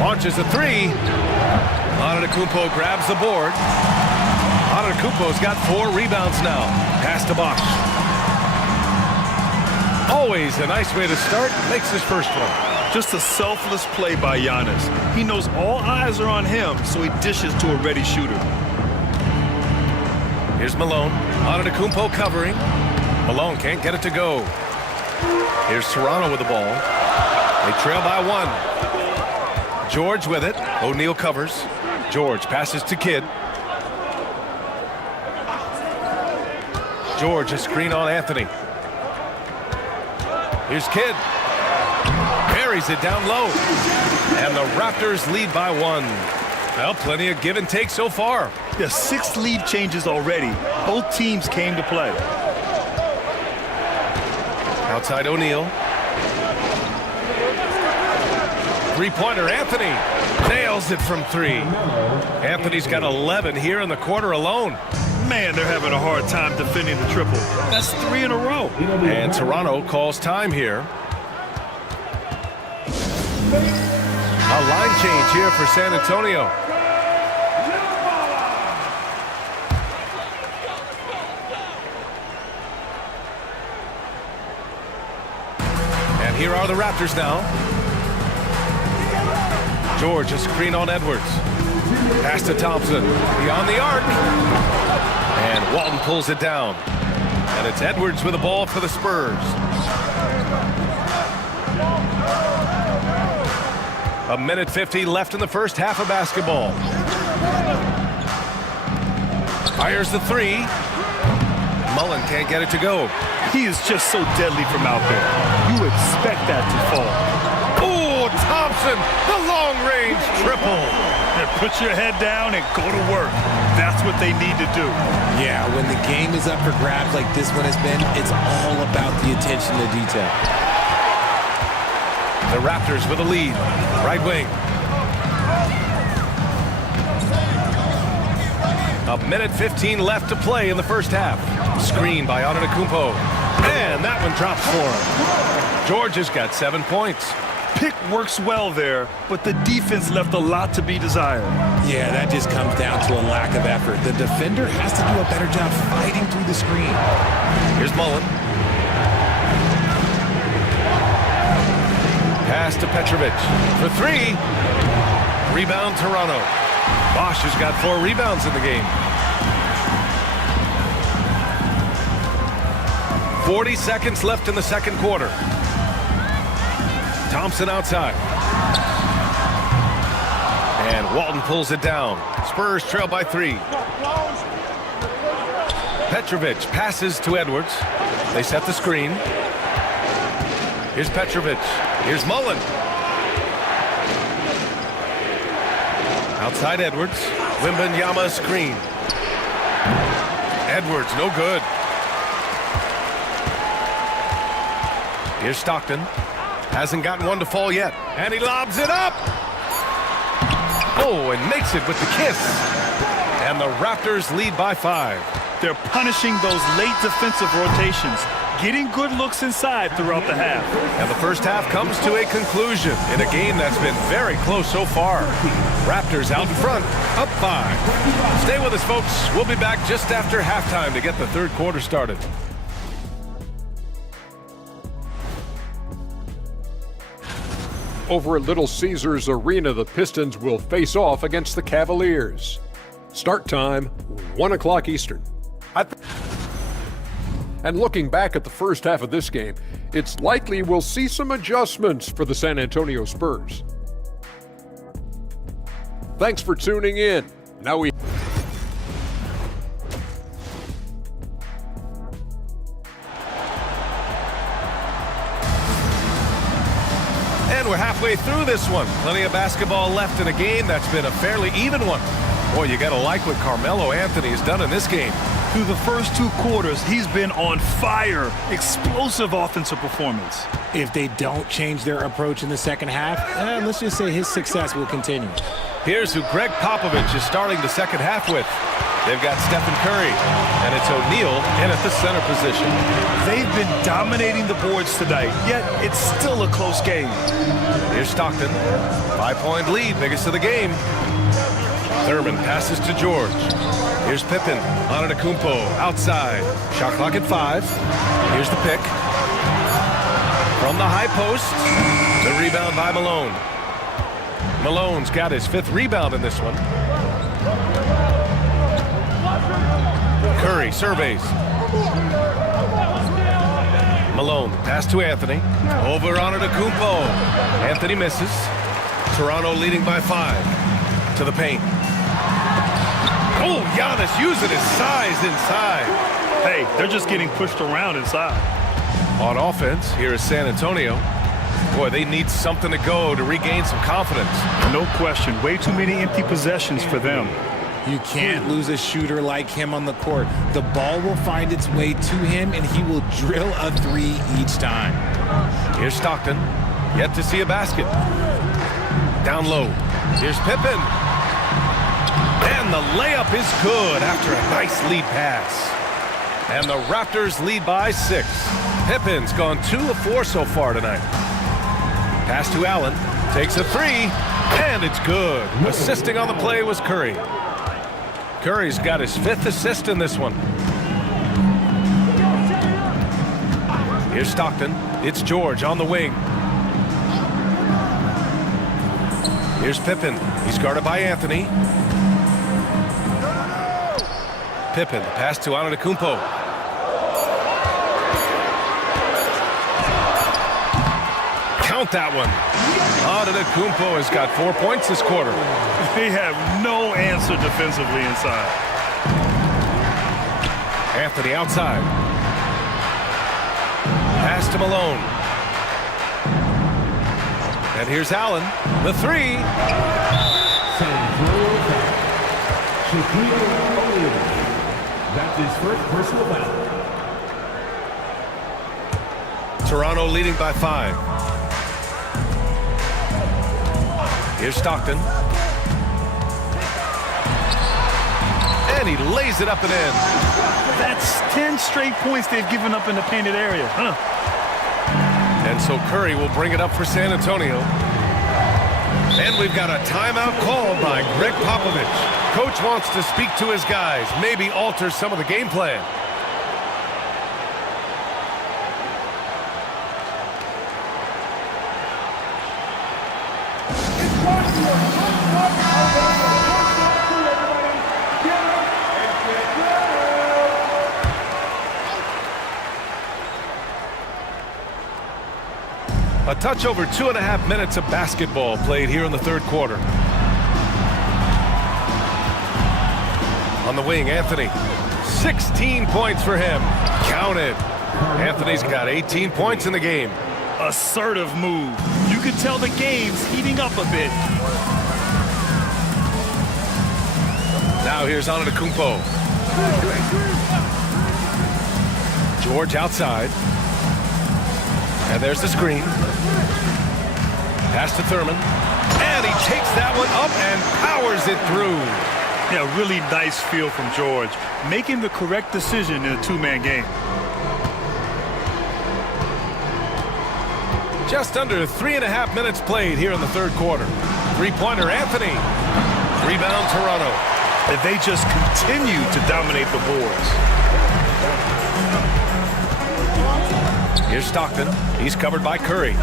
Launches a three. Antetokounmpo grabs the board. Antetokounmpo's got 4 rebounds now. Pass to Bosch. Always a nice way to start. Makes his first one. Just a selfless play by Giannis. He knows all eyes are on him, so he dishes to a ready shooter. Here's Malone. Antetokounmpo covering. Malone can't get it to go. Here's Toronto with the ball. They trail by 1. George with it. O'Neal covers. George passes to Kidd. George, a screen on Anthony. Here's Kidd. Buries it down low. And the Raptors lead by 1. Well, plenty of give and take so far. There's 6 lead changes already. Both teams came to play. Outside O'Neal. Three-pointer, Anthony. Nails it from 3. Anthony's got 11 here in the quarter alone. Man, they're having a hard time defending the triple. That's 3 in a row. And Toronto calls time here. A line change here for San Antonio. And here are the Raptors now. George, a screen on Edwards. Pass to Thompson. Beyond the arc. And Walton pulls it down. And it's Edwards with the ball for the Spurs. A minute 50 left in the first half of basketball. Fires the 3. Mullen can't get it to go. He is just so deadly from out there. You expect that to fall. Oh, Thompson, the long-range triple. And put your head down and go to work. That's what they need to do. Yeah, when the game is up for grabs like this one has been, it's all about the attention to detail. The Raptors with a lead. Right wing. A minute 15 left to play in the first half. Screen by Antetokounmpo. And that one drops for him. George has got 7 points. Pick works well there, but the defense left a lot to be desired. Yeah, that just comes down to a lack of effort. The defender has to do a better job fighting through the screen. Here's Mullen. Pass to Petrovic for 3. Rebound Toronto. Bosch has got 4 rebounds in the game. 40 seconds left in the second quarter. Thompson outside. And Walton pulls it down. Spurs trail by 3. Petrovic passes to Edwards. They set the screen. Here's Petrovic. Here's Mullen. Outside Edwards. Wembanyama screen. Edwards, no good. Here's Stockton. Hasn't gotten one to fall yet. And he lobs it up. Oh, and makes it with the kiss. And the Raptors lead by 5. They're punishing those late defensive rotations, getting good looks inside throughout the half. And the first half comes to a conclusion in a game that's been very close so far. Raptors out in front, up 5. Stay with us, folks. We'll be back just after halftime to get the third quarter started. Over at Little Caesars Arena, the Pistons will face off against the Cavaliers. Start time, 1 o'clock Eastern. And looking back at the first half of this game, it's likely we'll see some adjustments for the San Antonio Spurs. Thanks for tuning in. Now we... And we're halfway through this one. Plenty of basketball left in a game that's been a fairly even one. Boy, you got to like what Carmelo Anthony has done in this game. Through the first 2 quarters, he's been on fire. Explosive offensive performance. If they don't change their approach in the second half, let's just say his success will continue. Here's who Greg Popovich is starting the second half with. They've got Stephen Curry, and it's O'Neal in at the center position. They've been dominating the boards tonight, yet it's still a close game. Here's Stockton. 5-point lead, biggest of the game. Thurman passes to George. Here's Pippen. Antetokounmpo outside. Shot clock at 5. Here's the pick. From the high post. The rebound by Malone. Malone's got his 5th rebound in this one. Curry surveys. Malone, pass to Anthony. Over Antetokounmpo. Anthony misses. Toronto leading by 5. To the paint. Oh, Giannis using his size inside. Hey, they're just getting pushed around inside. On offense, here is San Antonio. Boy, they need something to go to regain some confidence. No question. Way too many empty possessions for them. You can't lose a shooter like him on the court. The ball will find its way to him, and he will drill a 3 each time. Here's Stockton. Yet to see a basket. Down low. Here's Pippen. And the layup is good after a nice lead pass. And the Raptors lead by 6. Pippen's gone 2 of 4 so far tonight. Pass to Allen. Takes a 3. And it's good. Assisting on the play was Curry. Curry's got his 5th assist in this one. Here's Stockton. It's George on the wing. Here's Pippen. He's guarded by Anthony. Pippen, pass to Antetokounmpo. Count that one. Antetokounmpo has got 4 points this quarter. They have no answer defensively inside. Anthony outside. Pass to Malone. And here's Allen. The 3. That's his first personal foul. Toronto leading by 5. Here's Stockton. And he lays it up and in. That's 10 straight points they've given up in the painted area. And so Curry will bring it up for San Antonio. And we've got a timeout called by Greg Popovich. Coach wants to speak to his guys, maybe alter some of the game plan. A touch over 2.5 minutes of basketball played here in the third quarter. On the wing, Anthony. 16 points for him. Counted. Anthony's got 18 points in the game. Assertive move. You can tell the game's heating up a bit. Now here's Antetokounmpo. George outside. And there's the screen. Pass to Thurman. And he takes that one up and powers it through. Yeah, really nice feel from George. Making the correct decision in a 2-man game. Just under 3.5 minutes played here in the third quarter. 3-pointer Anthony. Rebound Toronto. And they just continue to dominate the boards. Here's Stockton. He's covered by Curry.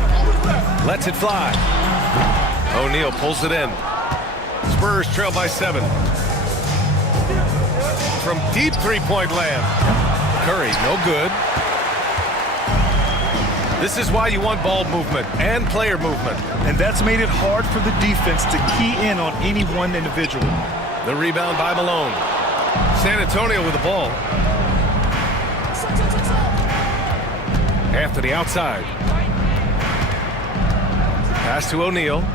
Lets it fly. O'Neal pulls it in. Spurs trail by 7. from deep three-point land. Curry, no good. This is why you want ball movement and player movement. And that's made it hard for the defense to key in on any one individual. The rebound by Malone. San Antonio with the ball. Anthony outside. Pass to O'Neal.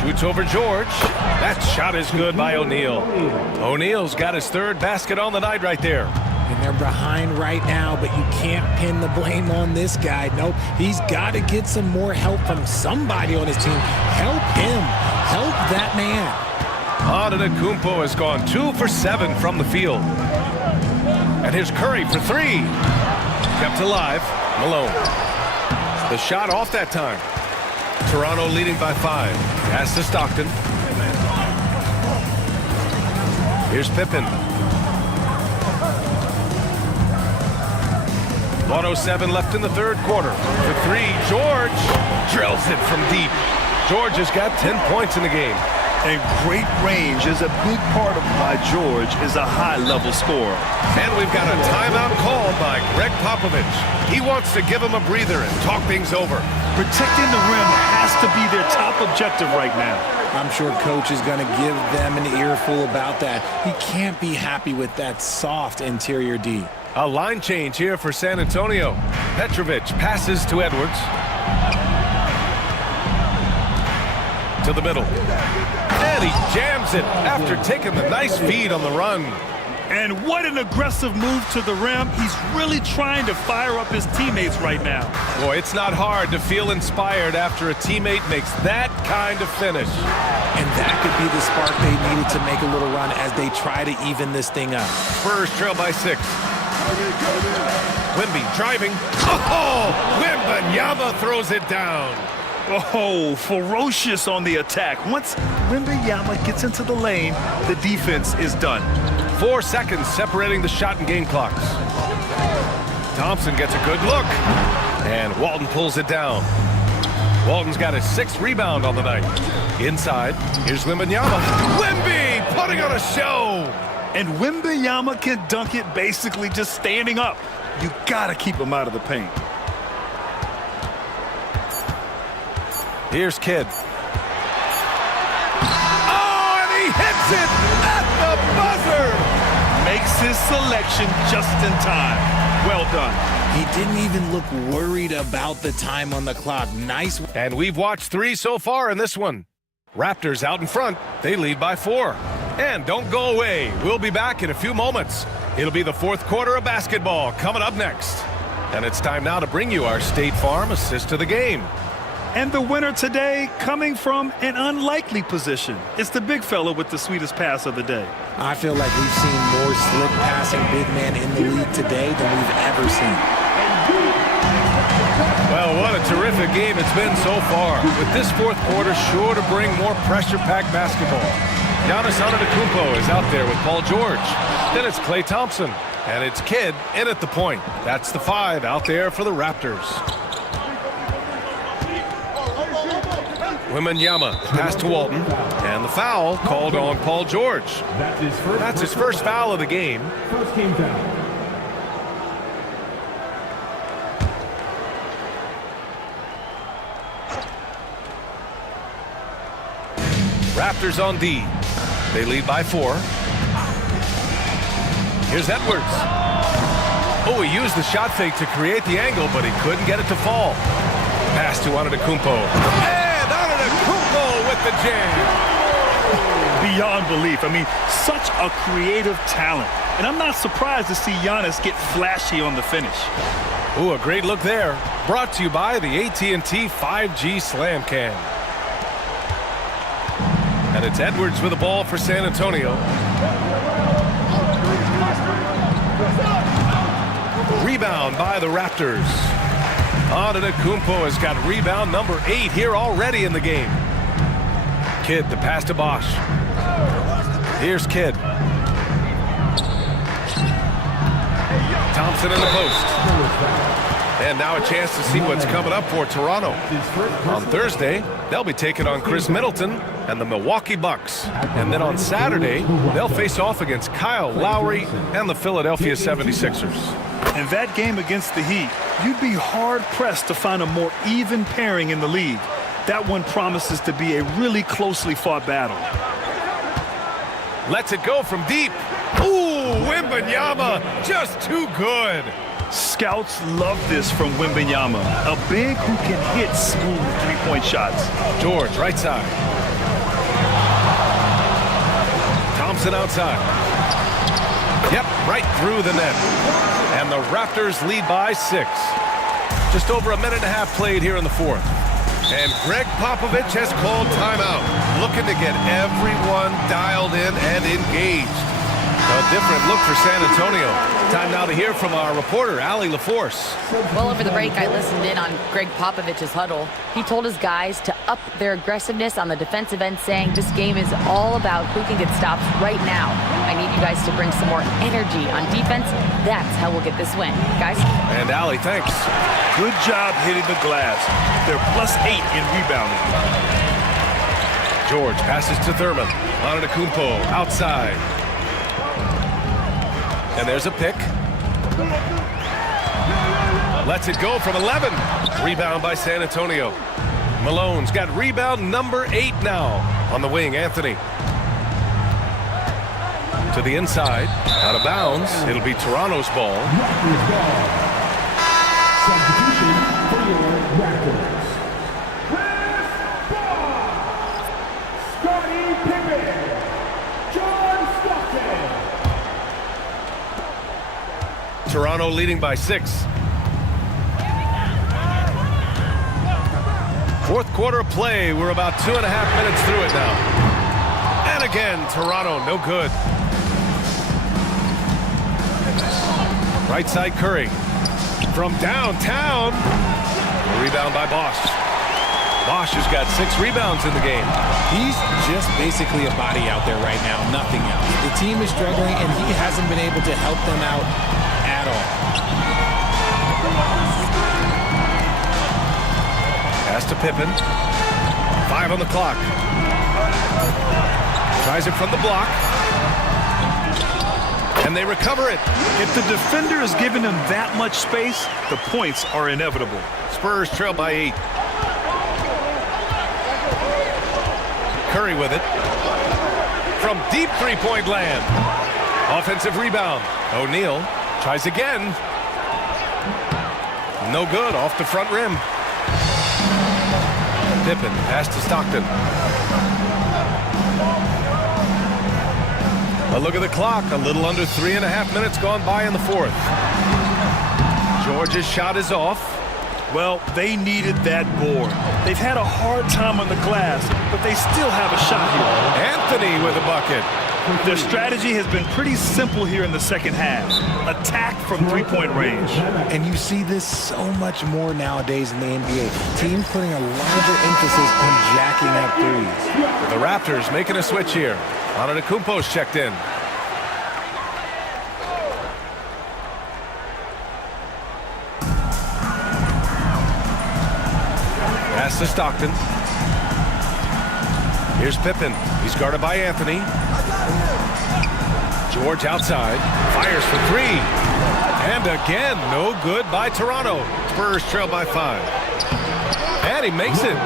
Shoots over George. That shot is good by O'Neal. O'Neal's got his third basket on the night right there. And they're behind right now, but you can't pin the blame on this guy. Nope, he's got to get some more help from somebody on his team. Help him. Help that man. Antetokounmpo has gone 2 for 7 from the field. And here's Curry for 3. Kept alive. Malone. The shot off that time. Toronto leading by 5. Pass to Stockton. Here's Pippen. 1:07 left in the third quarter. For 3, George drills it from deep. George has got 10 points in the game. And great range is a big part of why George is a high-level scorer. And we've got a timeout called by Greg Popovich. He wants to give him a breather and talk things over. Protecting the rim has to be their top objective right now. I'm sure coach is going to give them an earful about that. He can't be happy with that soft interior D. A line change here for San Antonio. Petrovic passes to Edwards. To the middle. And he jams it after taking the nice feed on the run. And what an aggressive move to the rim. He's really trying to fire up his teammates right now. Boy, it's not hard to feel inspired after a teammate makes that kind of finish. And that could be the spark they needed to make a little run as they try to even this thing up. Spurs trail by 6. Wemby driving. Oh! Wembanyama throws it down. Oh, ferocious on the attack. Once Wembanyama gets into the lane, the defense is done. 4 seconds separating the shot and game clocks. Thompson gets a good look. And Walton pulls it down. Walton's got his 6th rebound on the night. Inside, here's Wembanyama. Wemby putting on a show. And Wembanyama can dunk it basically just standing up. You gotta keep him out of the paint. Here's Kidd. Oh, and he hits it at the buzzer. Makes his selection just in time. Well done. He didn't even look worried about the time on the clock. Nice. And we've watched 3 so far in this one. Raptors out in front. They lead by 4. And don't go away. We'll be back in a few moments. It'll be the 4th quarter of basketball coming up next. And it's time now to bring you our State Farm assist to the game. And the winner today coming from an unlikely position. It's the big fella with the sweetest pass of the day. I feel like we've seen more slick passing big men in the league today than we've ever seen. Well, what a terrific game it's been so far. With this 4th quarter sure to bring more pressure-packed basketball. Giannis Antetokounmpo is out there with Paul George. Then it's Klay Thompson. And it's Kidd in at the point. That's the 5 out there for the Raptors. Wembanyama pass to Walton. And the foul called on Paul George. That's his first foul of the game. First team foul. Raptors on D. They lead by 4. Here's Edwards. Oh, he used the shot fake to create the angle, but he couldn't get it to fall. Pass to Antetokounmpo. And Antetokounmpo with the jam. Beyond belief. I mean, such a creative talent. And I'm not surprised to see Giannis get flashy on the finish. Ooh, a great look there. Brought to you by the AT&T 5G Slam Cam. And it's Edwards with the ball for San Antonio. Rebound by the Raptors. Antetokounmpo has got rebound number 8 here already in the game. Kidd, the pass to Bosch. Here's Kidd. Thompson in the post. And now a chance to see what's coming up for Toronto. On Thursday, they'll be taking on Chris Middleton and the Milwaukee Bucks. And then on Saturday, they'll face off against Kyle Lowry and the Philadelphia 76ers. In that game against the Heat, you'd be hard-pressed to find a more even pairing in the league. That one promises to be a really closely fought battle. Lets it go from deep. Ooh, Wembanyama, just too good. Scouts love this from Wembanyama, a big who can hit smooth three-point shots. George, right side. Thompson outside. Yep, right through the net. And the Raptors lead by 6. Just over a minute and a half played here in the fourth. And Greg Popovich has called timeout, looking to get everyone dialed in and engaged. A different look for San Antonio. Time now to hear from our reporter, Allie LaForce. Well, over the break, I listened in on Greg Popovich's huddle. He told his guys to up their aggressiveness on the defensive end, saying this game is all about who can get stops right now. I need you guys to bring some more energy on defense. That's how we'll get this win. Guys? And Allie, thanks. Good job hitting the glass. They're +8 in rebounding. George passes to Thurman. Antetokounmpo outside. And there's a pick. Lets it go from 11. Rebound by San Antonio. Malone's got rebound number 8 now. On the wing, Anthony. To the inside. Out of bounds. It'll be Toronto's ball. Substitution for your Raptors. Scottie Pippen. John Stockton. Toronto leading by 6. Fourth quarter of play. We're about 2.5 minutes through it now. And again, Toronto, no good. Right side, Curry. From downtown. Rebound by Bosch. Bosch has got 6 rebounds in the game. He's just basically a body out there right now, nothing else. The team is struggling, and he hasn't been able to help them out at all. Pass to Pippen. 5 on the clock. Tries it from the block. And they recover it. If the defender is giving them that much space, the points are inevitable. Spurs trail by 8. Curry with it. From deep three-point land. Offensive rebound. O'Neal tries again. No good, off the front rim. Pippen, pass to Stockton. A look at the clock, a little under 3.5 minutes gone by in the fourth. George's shot is off. Well, they needed that board. They've had a hard time on the glass, but they still have a shot here. Anthony with a bucket. Their strategy has been pretty simple here in the second half. Attack from three-point range. And you see this so much more nowadays in the NBA. Teams putting a larger emphasis on jacking up threes. The Raptors making a switch here. Antetokounmpo's checked in. Pass to Stockton. Here's Pippen. He's guarded by Anthony. George outside. Fires for 3. And again, no good by Toronto. Spurs trail by 5. And he makes it.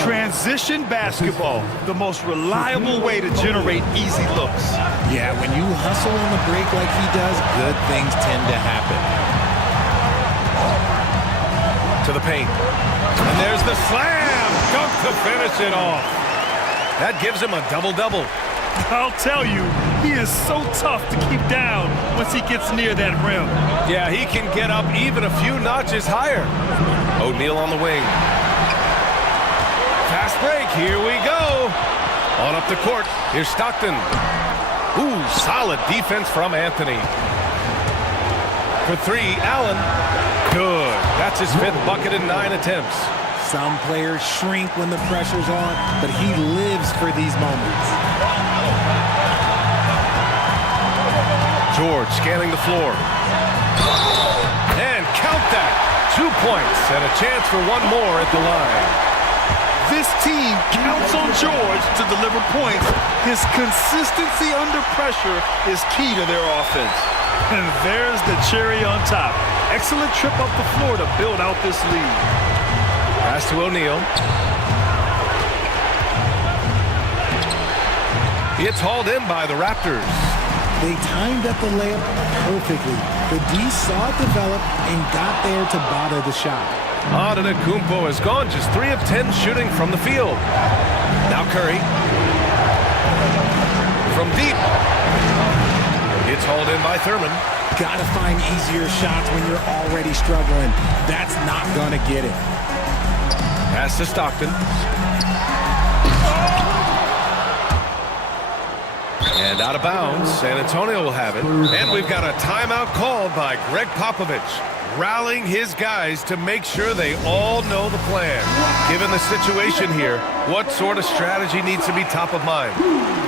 Transition basketball, the most reliable way to generate easy looks. Yeah, when you hustle on the break like he does, good things tend to happen. To the paint. And there's the slam. Dunk to finish it off. That gives him a double-double. I'll tell you, he is so tough to keep down once he gets near that rim. Yeah, he can get up even a few notches higher. O'Neal on the wing. Fast break, here we go. On up the court, here's Stockton. Ooh, solid defense from Anthony. For 3, Allen. Good. That's his 5th bucket in 9 attempts. Some players shrink when the pressure's on, but he lives for these moments. George scanning the floor. And count that. 2 points and a chance for one more at the line. This team counts on George to deliver points. His consistency under pressure is key to their offense. And there's the cherry on top. Excellent trip up the floor to build out this lead. Pass to O'Neal. It's hauled in by the Raptors. They timed up the layup perfectly. The D saw it develop and got there to bother the shot. Antetokounmpo has gone just 3 of 10 shooting from the field. Now Curry. From deep. It's hauled in by Thurman. Gotta find easier shots when you're already struggling. That's not gonna get it. Pass to Stockton. And out of bounds. San Antonio will have it. And we've got a timeout called by Greg Popovich, rallying his guys to make sure they all know the plan. Given the situation here, what sort of strategy needs to be top of mind?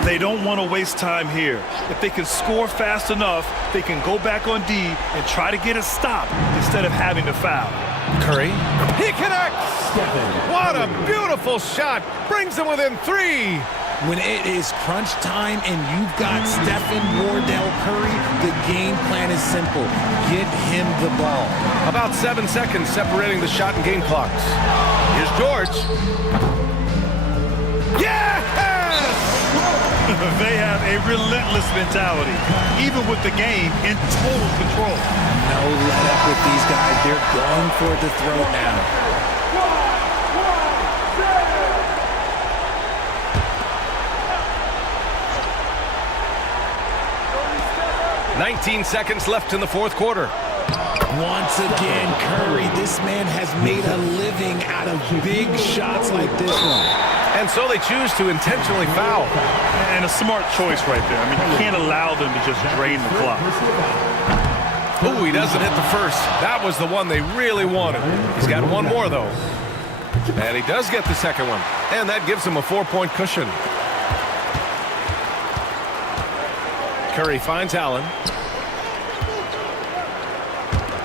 They don't want to waste time here. If they can score fast enough, they can go back on D and try to get a stop instead of having to foul. Curry. He connects! What a beautiful shot! Brings them within 3. When it is crunch time and you've got Stephen Wardell Curry, the game plan is simple. Get him the ball. About 7 seconds separating the shot and game clocks. Here's George. Yes! They have a relentless mentality, even with the game in total control. No let up with these guys. They're going for the throat now. 19 seconds left in the fourth quarter. Once again, Curry, this man has made a living out of big shots like this one. And so they choose to intentionally foul. And a smart choice right there. I mean, you can't allow them to just drain the clock. Oh, he doesn't hit the first. That was the one they really wanted. He's got one more, though. And he does get the second one. And that gives him a 4-point cushion. Curry finds Allen.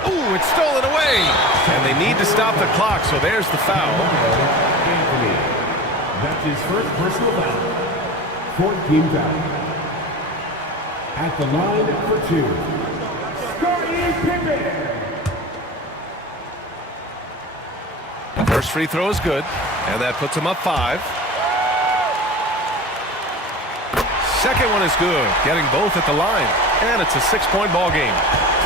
Ooh, it's stolen away. And they need to stop the clock, so there's the foul. Anthony. That's his first personal foul. 14 foul. At the line for 2. Scottie Pippen. First free throw is good, and that puts him up 5. Second one is good, getting both at the line, and it's a 6-point ball game.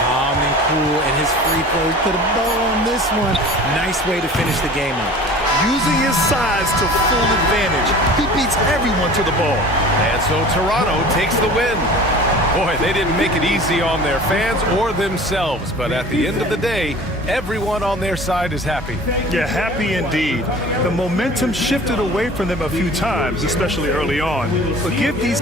Calm and cool, and his free throw put a bow on this one. Nice way to finish the game up. Using his size to full advantage, he beats everyone to the ball. And so Toronto takes the win. Boy, they didn't make it easy on their fans or themselves, but at the end of the day, everyone on their side is happy. Yeah, happy indeed. The momentum shifted away from them a few times, especially early on. But give these...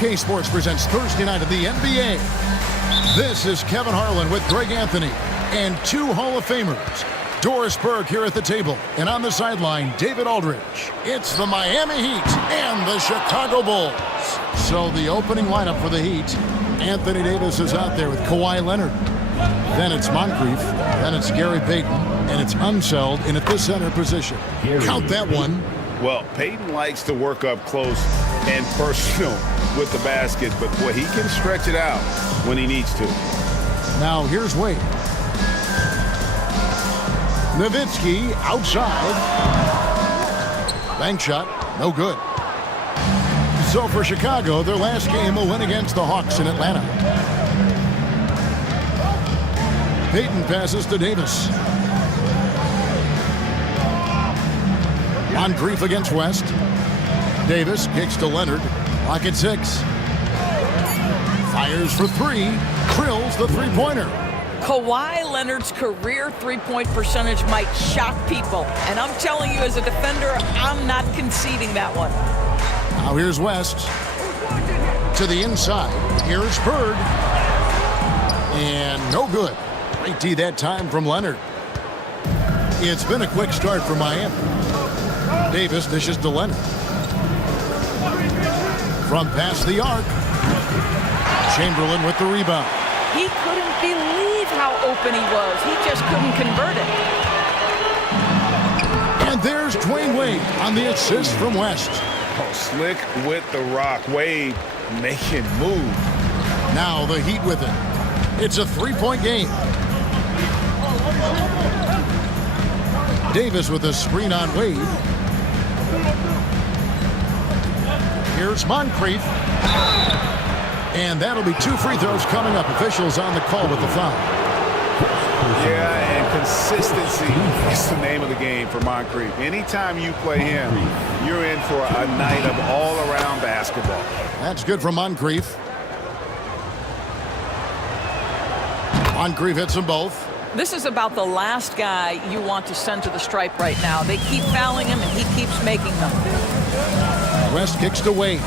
K Sports presents Thursday night of the NBA. This is Kevin Harlan with Greg Anthony and 2 Hall of Famers. Doris Burke here at the table, and on the sideline, David Aldridge. It's the Miami Heat and the Chicago Bulls. So the opening lineup for the Heat, Anthony Davis is out there with Kawhi Leonard. Then it's Moncrief, then it's Gary Payton, and it's Unseld in at the center position. Count that one. Well, Payton likes to work up close and personal with the basket, but boy, he can stretch it out when he needs to. Now here's Wade. Nowitzki outside. Bank shot, no good. So for Chicago, their last game will win against the Hawks in Atlanta. Payton passes to Davis. Moncrief against West. Davis kicks to Leonard. Clock at 6. Fires for 3. Drills the three-pointer. Kawhi Leonard's career three-point percentage might shock people. And I'm telling you, as a defender, I'm not conceding that one. Now here's West. To the inside. Here's Bird. And no good. Great D that time from Leonard. It's been a quick start for Miami. Davis dishes to Leonard. From past the arc. Chamberlain with the rebound. He couldn't believe how open he was. He just couldn't convert it. And there's Dwayne Wade on the assist from West. Oh, slick with the rock. Wade making move. Now the Heat with it. It's a three-point game. Davis with a screen on Wade. Here's Moncrief. And that'll be 2 free throws coming up. Officials on the call with the foul. Yeah, and consistency is the name of the game for Moncrief. Anytime you play him, you're in for a night of all-around basketball. That's good from Moncrief. Moncrief hits them both. This is about the last guy you want to send to the stripe right now. They keep fouling him, and he keeps making them. West kicks to Wade.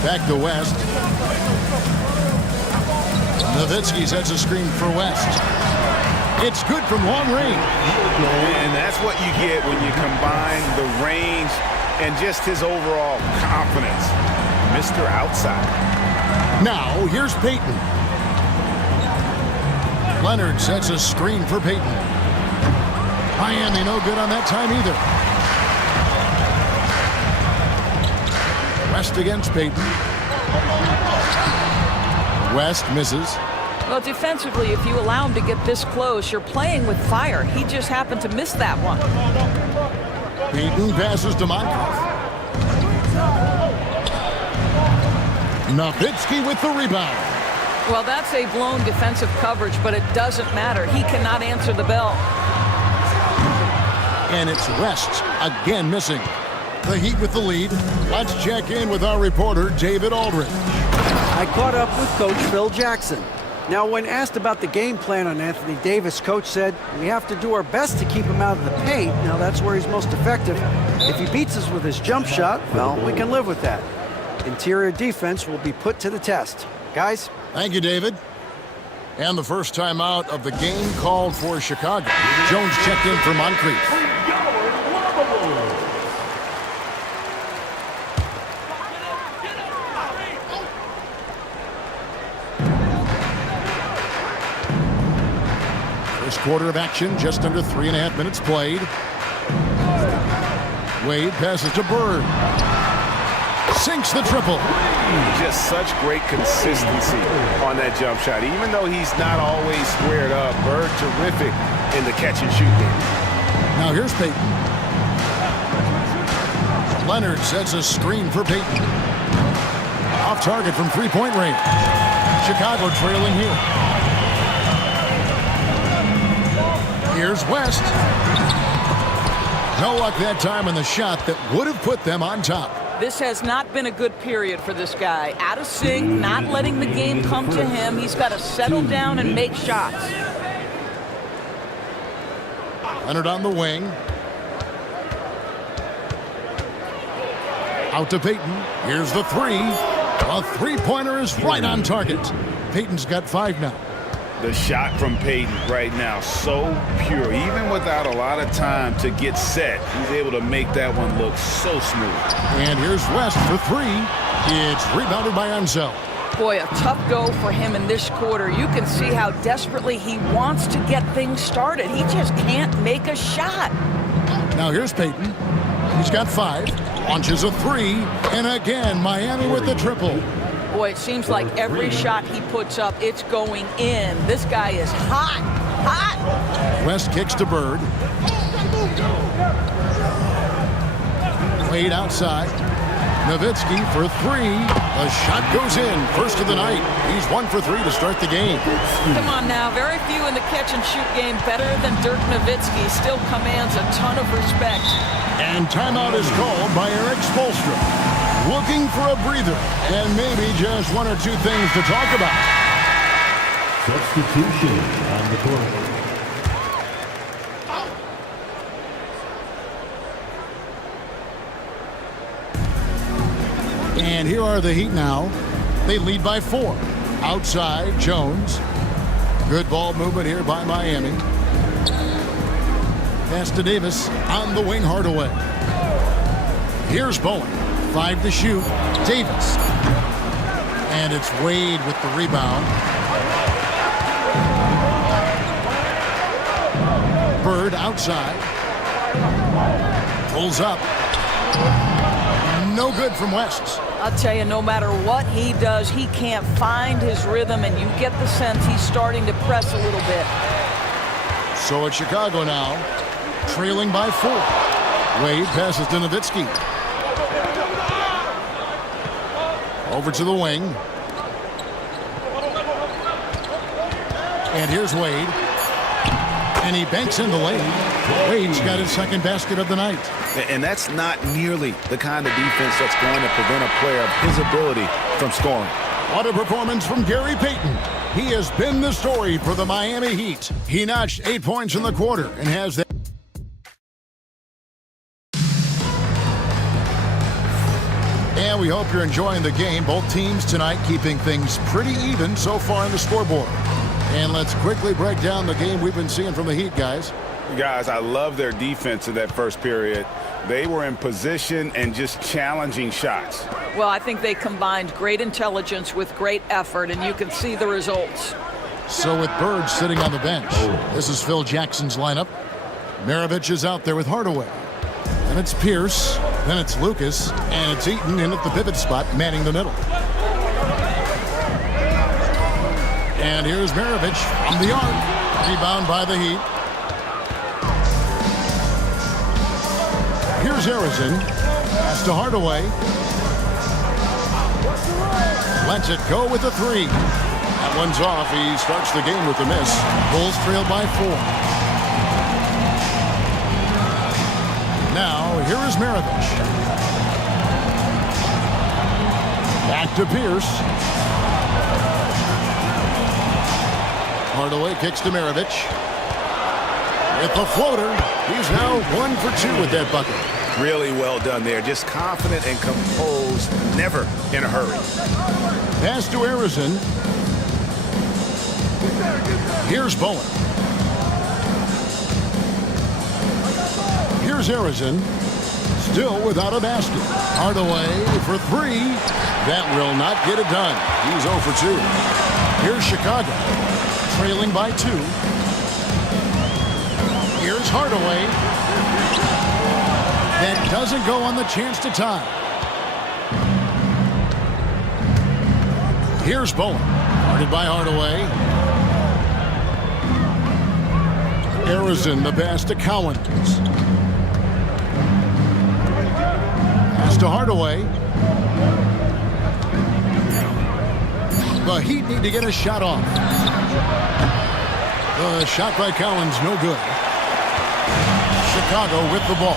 Back to West. Nowitzki sets a screen for West. It's good from long range. And that's what you get when you combine the range and just his overall confidence. Mr. Outside. Now, here's Payton. Leonard sets a screen for Payton. Miami no good on that time either. West against Payton. West misses. Well, defensively, if you allow him to get this close, you're playing with fire. He just happened to miss that one. Payton passes to Moncrief. Nowitzki with the rebound. Well, that's a blown defensive coverage, but it doesn't matter. He cannot answer the bell. And it's West again missing. The Heat with the lead. Let's check in with our reporter, David Aldridge. I caught up with Coach Phil Jackson. Now, when asked about the game plan on Anthony Davis, Coach said, we have to do our best to keep him out of the paint. Now, that's where he's most effective. If he beats us with his jump shot, well, we can live with that. Interior defense will be put to the test. Guys? Thank you, David. And the first time out of the game called for Chicago. Jones checked in for Moncrief. First quarter of action, just under 3.5 minutes played. Wade passes to Bird. Sinks the triple. Just such great consistency on that jump shot. Even though he's not always squared up, Bird terrific in the catch and shoot game. Now here's Payton. Leonard sets a screen for Payton. Off target from three-point range. Chicago trailing here. Here's West. No luck that time on the shot that would have put them on top. This has not been a good period for this guy. Out of sync, not letting the game come to him. He's got to settle down and make shots. Leonard on the wing. Out to Payton. Here's the three. A three-pointer is right on target. Payton's got 5 now. The shot from Payton right now, so pure. Even without a lot of time to get set, he's able to make that one look so smooth. And here's West for 3. It's rebounded by Ansel. Boy, a tough go for him in this quarter. You can see how desperately he wants to get things started. He just can't make a shot. Now here's Payton. He's got 5. Launches a 3. And again, Miami with the triple. Boy, it seems like every shot he puts up, it's going in. This guy is hot, hot. West kicks to Bird. Wade outside. Nowitzki for 3. The shot goes in. First of the night. He's 1 for 3 to start the game. Come on now. Very few in the catch-and-shoot game better than Dirk Nowitzki. Still commands a ton of respect. And timeout is called by Eric Spoelstra. looking for a breather and maybe just one or two things to talk about. Substitution on the court. And here are the Heat now. They lead by 4. Outside, Jones. Good ball movement here by Miami. Pass to Davis on the wing, Hardaway. Here's Bowen. 5 to shoot. Davis. And it's Wade with the rebound. Bird outside. Pulls up. No good from West. I'll tell you, no matter what he does, he can't find his rhythm, and you get the sense he's starting to press a little bit. So it's Chicago now, trailing by 4. Wade passes to Nowitzki. Over to the wing. And here's Wade. And he banks in the lane. Wade's got his second basket of the night. And that's not nearly the kind of defense that's going to prevent a player of his ability from scoring. What a performance from Gary Payton. He has been the story for the Miami Heat. He notched 8 points in the quarter and has that. And we hope you're enjoying the game. Both teams tonight keeping things pretty even so far on the scoreboard. And let's quickly break down the game we've been seeing from the Heat, guys. Guys, I love their defense in that first period. They were in position and just challenging shots. Well, I think they combined great intelligence with great effort, and you can see the results. So with Bird sitting on the bench, this is Phil Jackson's lineup. Maravich is out there with Hardaway. Then it's Pierce, then it's Lucas, and it's Eaton in at the pivot spot, manning the middle. And here's Maravich from the arc. Rebound by the Heat. Here's Arizin. Pass to Hardaway. Lets it go with a 3. That one's off. He starts the game with a miss. Bulls trail by 4. Now, here is Maravich. Back to Pierce. Hardaway kicks to Maravich. With the floater, he's now 1 for 2 with that bucket. Really well done there. Just confident and composed, never in a hurry. Pass to Arizin. Here's Bowen. Here's Arizin. Still without a basket. Hardaway for 3. That will not get it done. He's 0 for 2. Here's Chicago. Trailing by 2. Here's Hardaway. That doesn't go on the chance to tie. Here's Bowen. Guarded by Hardaway. Arizin, the pass to Cowens. Pass to Hardaway. The Heat need to get a shot off. The shot by Cowens, no good. Chicago with the ball.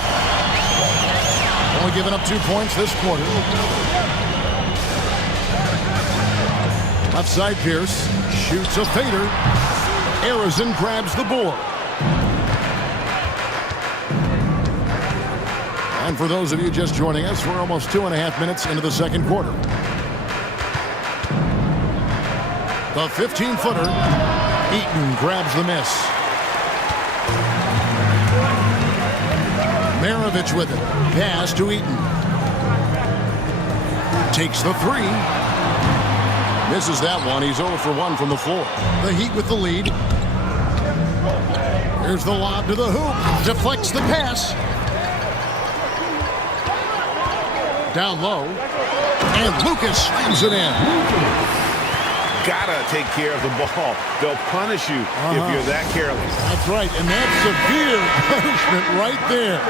Only giving up 2 points this quarter. Left side, Pierce shoots a fader. Arizin grabs the board. And for those of you just joining us, we're almost 2.5 minutes into the second quarter. The 15-footer, Eaton grabs the miss. Maravich with it. Pass to Eaton. Takes the 3. Misses that one. He's 0 for 1 from the floor. The Heat with the lead. Here's the lob to the hoop. Deflects the pass. Down low. And Lucas slams it in. Gotta take care of the ball. They'll punish you if you're that careless. That's right, and that's severe punishment right there.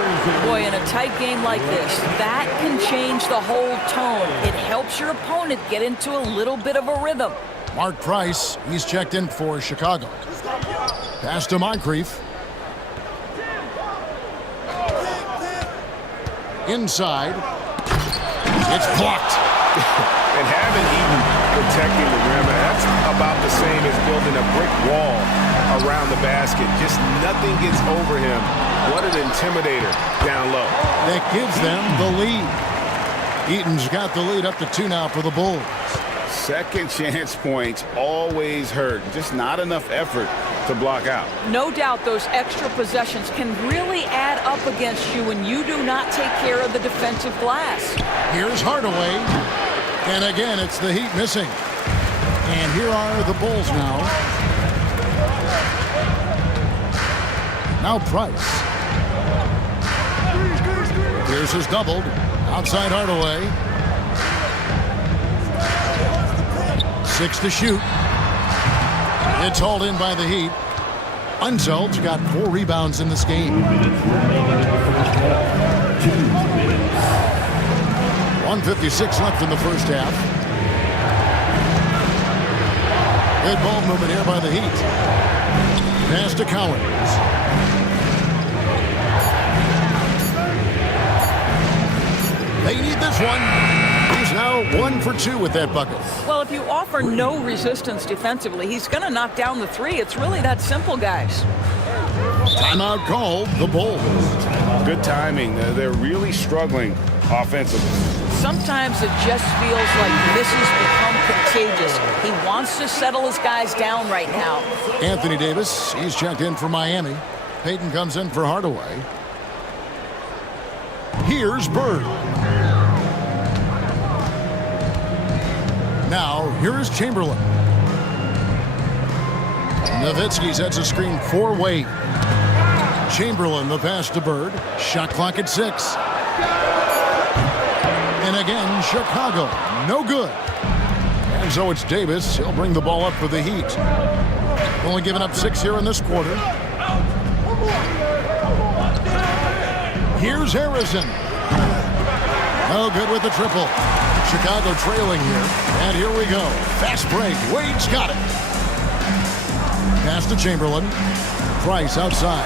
Boy, in a tight game like this, that can change the whole tone. It helps your opponent get into a little bit of a rhythm. Mark Price, he's checked in for Chicago. Pass to Moncrief. Inside. It's blocked. And having Eaton protecting the rim, that's about the same as building a brick wall around the basket. Just nothing gets over him. What an intimidator down low. That gives them the lead. Eaton's got the lead up to 2 now for the Bulls. Second chance points always hurt. Just not enough effort to block out. No doubt those extra possessions can really add up against you when you do not take care of the defensive glass. Here's Hardaway. And again, it's the Heat missing. And here are the Bulls now. Now Price. Pierce is doubled. Outside Hardaway. 6 to shoot. It's hauled in by the Heat. Unseld's got 4 rebounds in this game. 1:56 left in the first half. Good ball movement here by the Heat. Pass to Cowens. They need this one. He's now 1 for 2 with that bucket. Well, if you offer no resistance defensively, he's going to knock down the 3. It's really that simple, guys. Timeout called, the Bulls. Good timing. They're really struggling offensively. Sometimes it just feels like misses become contagious. He wants to settle his guys down right now. Anthony Davis, he's checked in for Miami. Payton comes in for Hardaway. Here's Bird. Now, here is Chamberlain. Nowitzki sets a screen for Wade. Chamberlain, the pass to Bird. Shot clock at 6. And again, Chicago, no good. And so it's Davis. He'll bring the ball up for the Heat. Only giving up 6 here in this quarter. Here's Harrison. No good with the triple. Chicago trailing here. And here we go. Fast break. Wade's got it. Pass to Chamberlain. Price outside.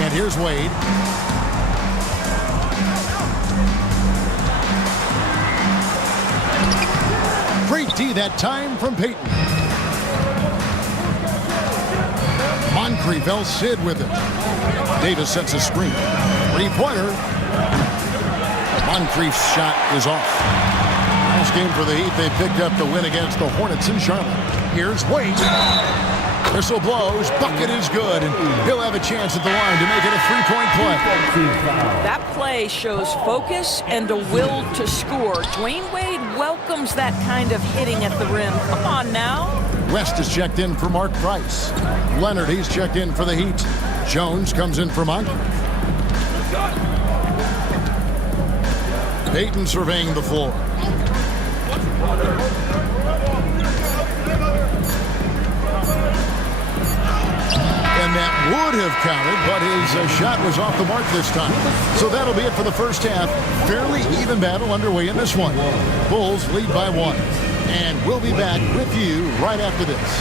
And here's Wade. Great D that time from Payton. Moncrief El-Cid with it. Davis sets a screen. 3-pointer. Moncrief's shot is off. Last game for the Heat, they picked up the win against the Hornets in Charlotte. Here's Wade. Whistle blows. Bucket is good, and he'll have a chance at the line to make it a 3-point play. That play shows focus and a will to score. Dwayne Wade welcomes that kind of hitting at the rim. Come on now. West is checked in for Mark Price. Leonard, he's checked in for the Heat. Jones comes in for Moncrief. Payton surveying the floor. And that would have counted, but his shot was off the mark this time. So that'll be it for the first half. Fairly even battle underway in this one. Bulls lead by 1. And we'll be back with you right after this.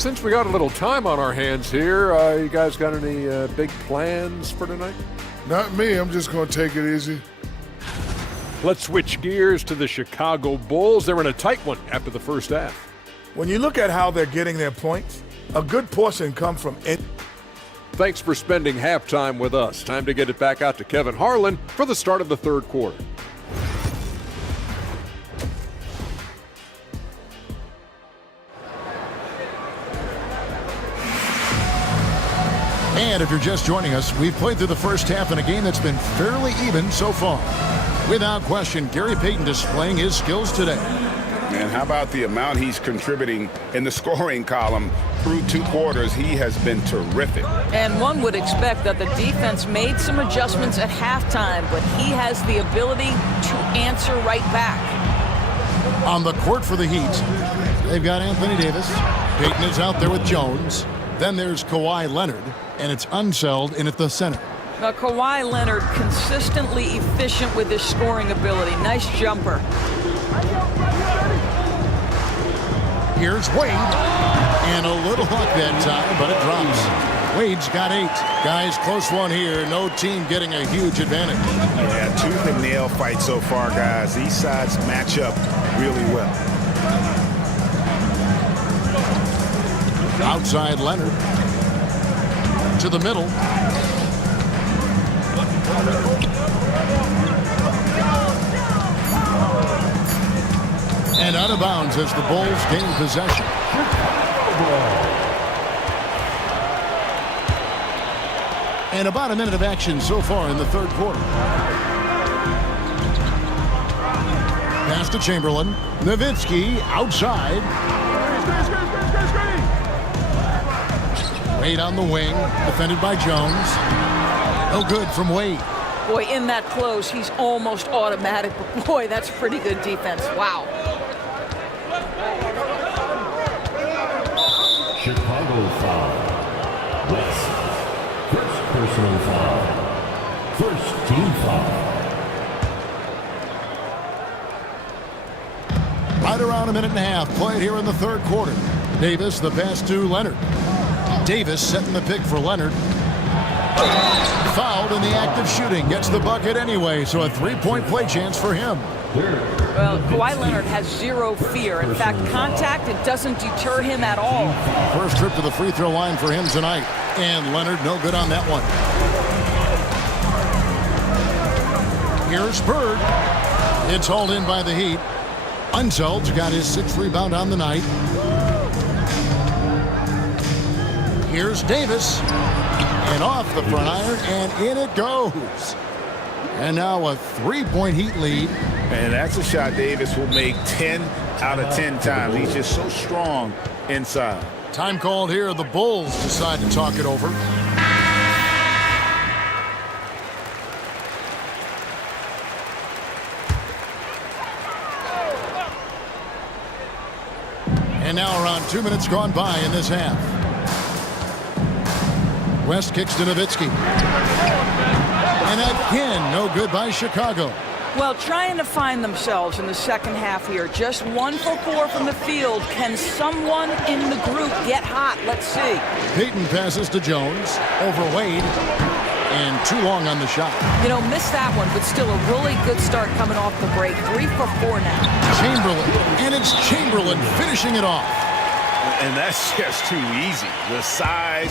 Since we got a little time on our hands here, you guys got any big plans for tonight? Not me. I'm just going to take it easy. Let's switch gears to the Chicago Bulls. They're in a tight one after the first half. When you look at how they're getting their points, a good portion come from it. Thanks for spending halftime with us. Time to get it back out to Kevin Harlan for the start of the third quarter. And if you're just joining us, we've played through the first half in a game that's been fairly even so far. Without question, Gary Payton displaying his skills today. And how about the amount he's contributing in the scoring column through 2 quarters? He has been terrific. And one would expect that the defense made some adjustments at halftime, but he has the ability to answer right back. On the court for the Heat, they've got Anthony Davis. Payton is out there with Jones. Then there's Kawhi Leonard, and it's Unseld in at the center. Now, Kawhi Leonard consistently efficient with his scoring ability. Nice jumper. Here's Wade. And a little luck that time, but it drops. Wade's got 8. Guys, close one here. No team getting a huge advantage. Yeah, tooth and nail fight so far, guys. These sides match up really well. Outside Leonard. To the middle. And out of bounds as the Bulls gain possession. And about a minute of action so far in the third quarter. Pass to Chamberlain. Nowitzki outside. Wade on the wing, defended by Jones. No good from Wade. Boy, in that close, he's almost automatic. But boy, that's pretty good defense. Wow. Chicago foul. West. First personal foul. First team foul. Right around a minute and a half played here in the third quarter. Davis, the pass to Leonard. Davis setting the pick for Leonard. Fouled in the act of shooting. Gets the bucket anyway, so a three-point play chance for him. Well, Kawhi Leonard has zero fear. In fact, contact, it doesn't deter him at all. First trip to the free throw line for him tonight. And Leonard no good on that one. Here's Bird. It's hauled in by the Heat. Unseld's got his 6th rebound on the night. Here's Davis. And off the front iron, and in it goes. And now a 3-point Heat lead. And that's a shot Davis will make 10 out of 10 times. He's just so strong inside. Time called here. The Bulls decide to talk it over. And now around 2 minutes gone by in this half. West kicks to Nowitzki. And again, no good by Chicago. Well, trying to find themselves in the second half here. Just 1 for 4 from the field. Can someone in the group get hot? Let's see. Payton passes to Jones. Over Wade. And too long on the shot. You know, missed that one, but still a really good start coming off the break. 3 for 4 now. Chamberlain. And it's Chamberlain finishing it off. And that's just too easy. The size,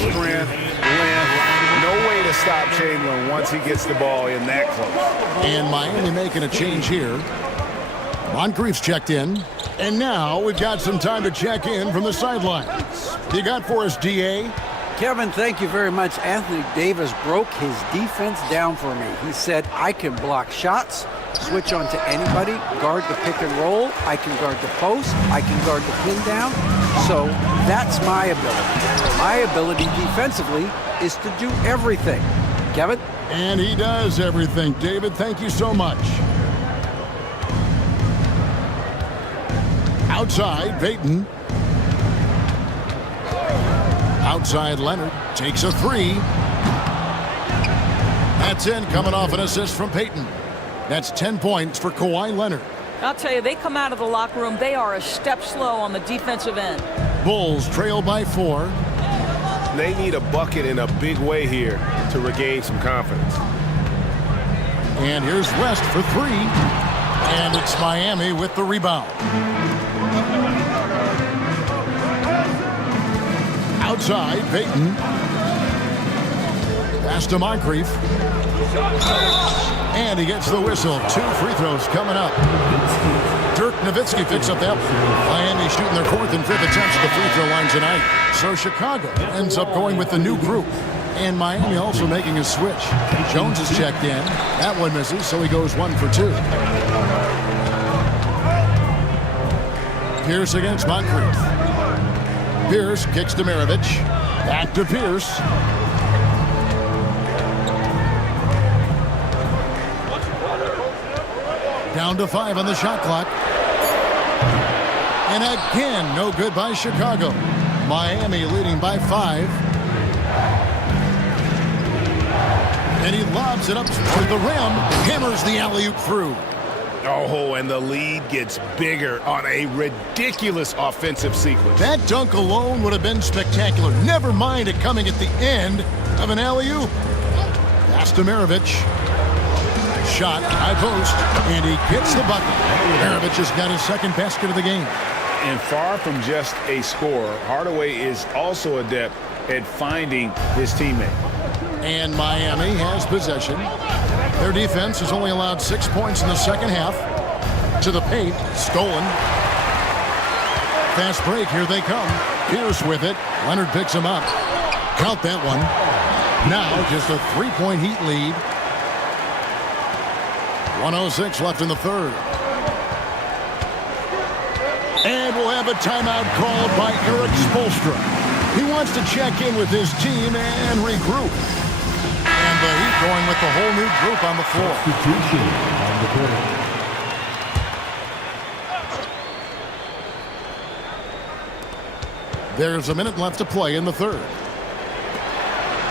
strength, length. No way to stop Chamberlain once he gets the ball in that close. And Miami making a change here. Moncrief's checked in. And now we've got some time to check in from the sidelines. You got for us, D.A.? Kevin, thank you very much. Anthony Davis broke his defense down for me. He said, I can block shots, switch on to anybody, guard the pick and roll, I can guard the post, I can guard the pin down. So that's my ability. My ability defensively is to do everything. Kevin? And he does everything. David, thank you so much. Outside, Payton. Outside, Leonard takes a 3. That's in, coming off an assist from Payton. That's 10 points for Kawhi Leonard. I'll tell you, they come out of the locker room, they are a step slow on the defensive end. Bulls trail by 4. They need a bucket in a big way here to regain some confidence. And here's West for 3. And it's Miami with the rebound. Outside, Payton. Pass to Moncrief. And he gets the whistle. 2 free throws coming up. Dirk Nowitzki picks up that. Miami shooting their 4th and 5th attempts at the free throw line tonight. So Chicago ends up going with the new group. And Miami also making a switch. Jones is checked in. That one misses, so he goes 1 for 2. Pierce against Moncrief. Pierce kicks to Maravich. Back to Pierce. Down to 5 on the shot clock. And again, no good by Chicago. Miami leading by 5. And he lobs it up to the rim. Hammers the alley-oop through. Oh, and the lead gets bigger on a ridiculous offensive sequence. That dunk alone would have been spectacular. Never mind it coming at the end of an alley-oop. Pass to Maravich. Shot, high post, and he gets the bucket. Maravich has got his second basket of the game. And far from just a scorer, Hardaway is also adept at finding his teammate. And Miami has possession. Their defense has only allowed 6 points in the second half. To the paint, stolen. Fast break, here they come. Pierce with it. Leonard picks him up. Count that one. Now just a 3-point Heat lead. 1:06 left in the third. And we'll have a timeout called by Erik Spoelstra. He wants to check in with his team and regroup. And the Heat going with the whole new group on the floor. Substitution on the board. There's a minute left to play in the third.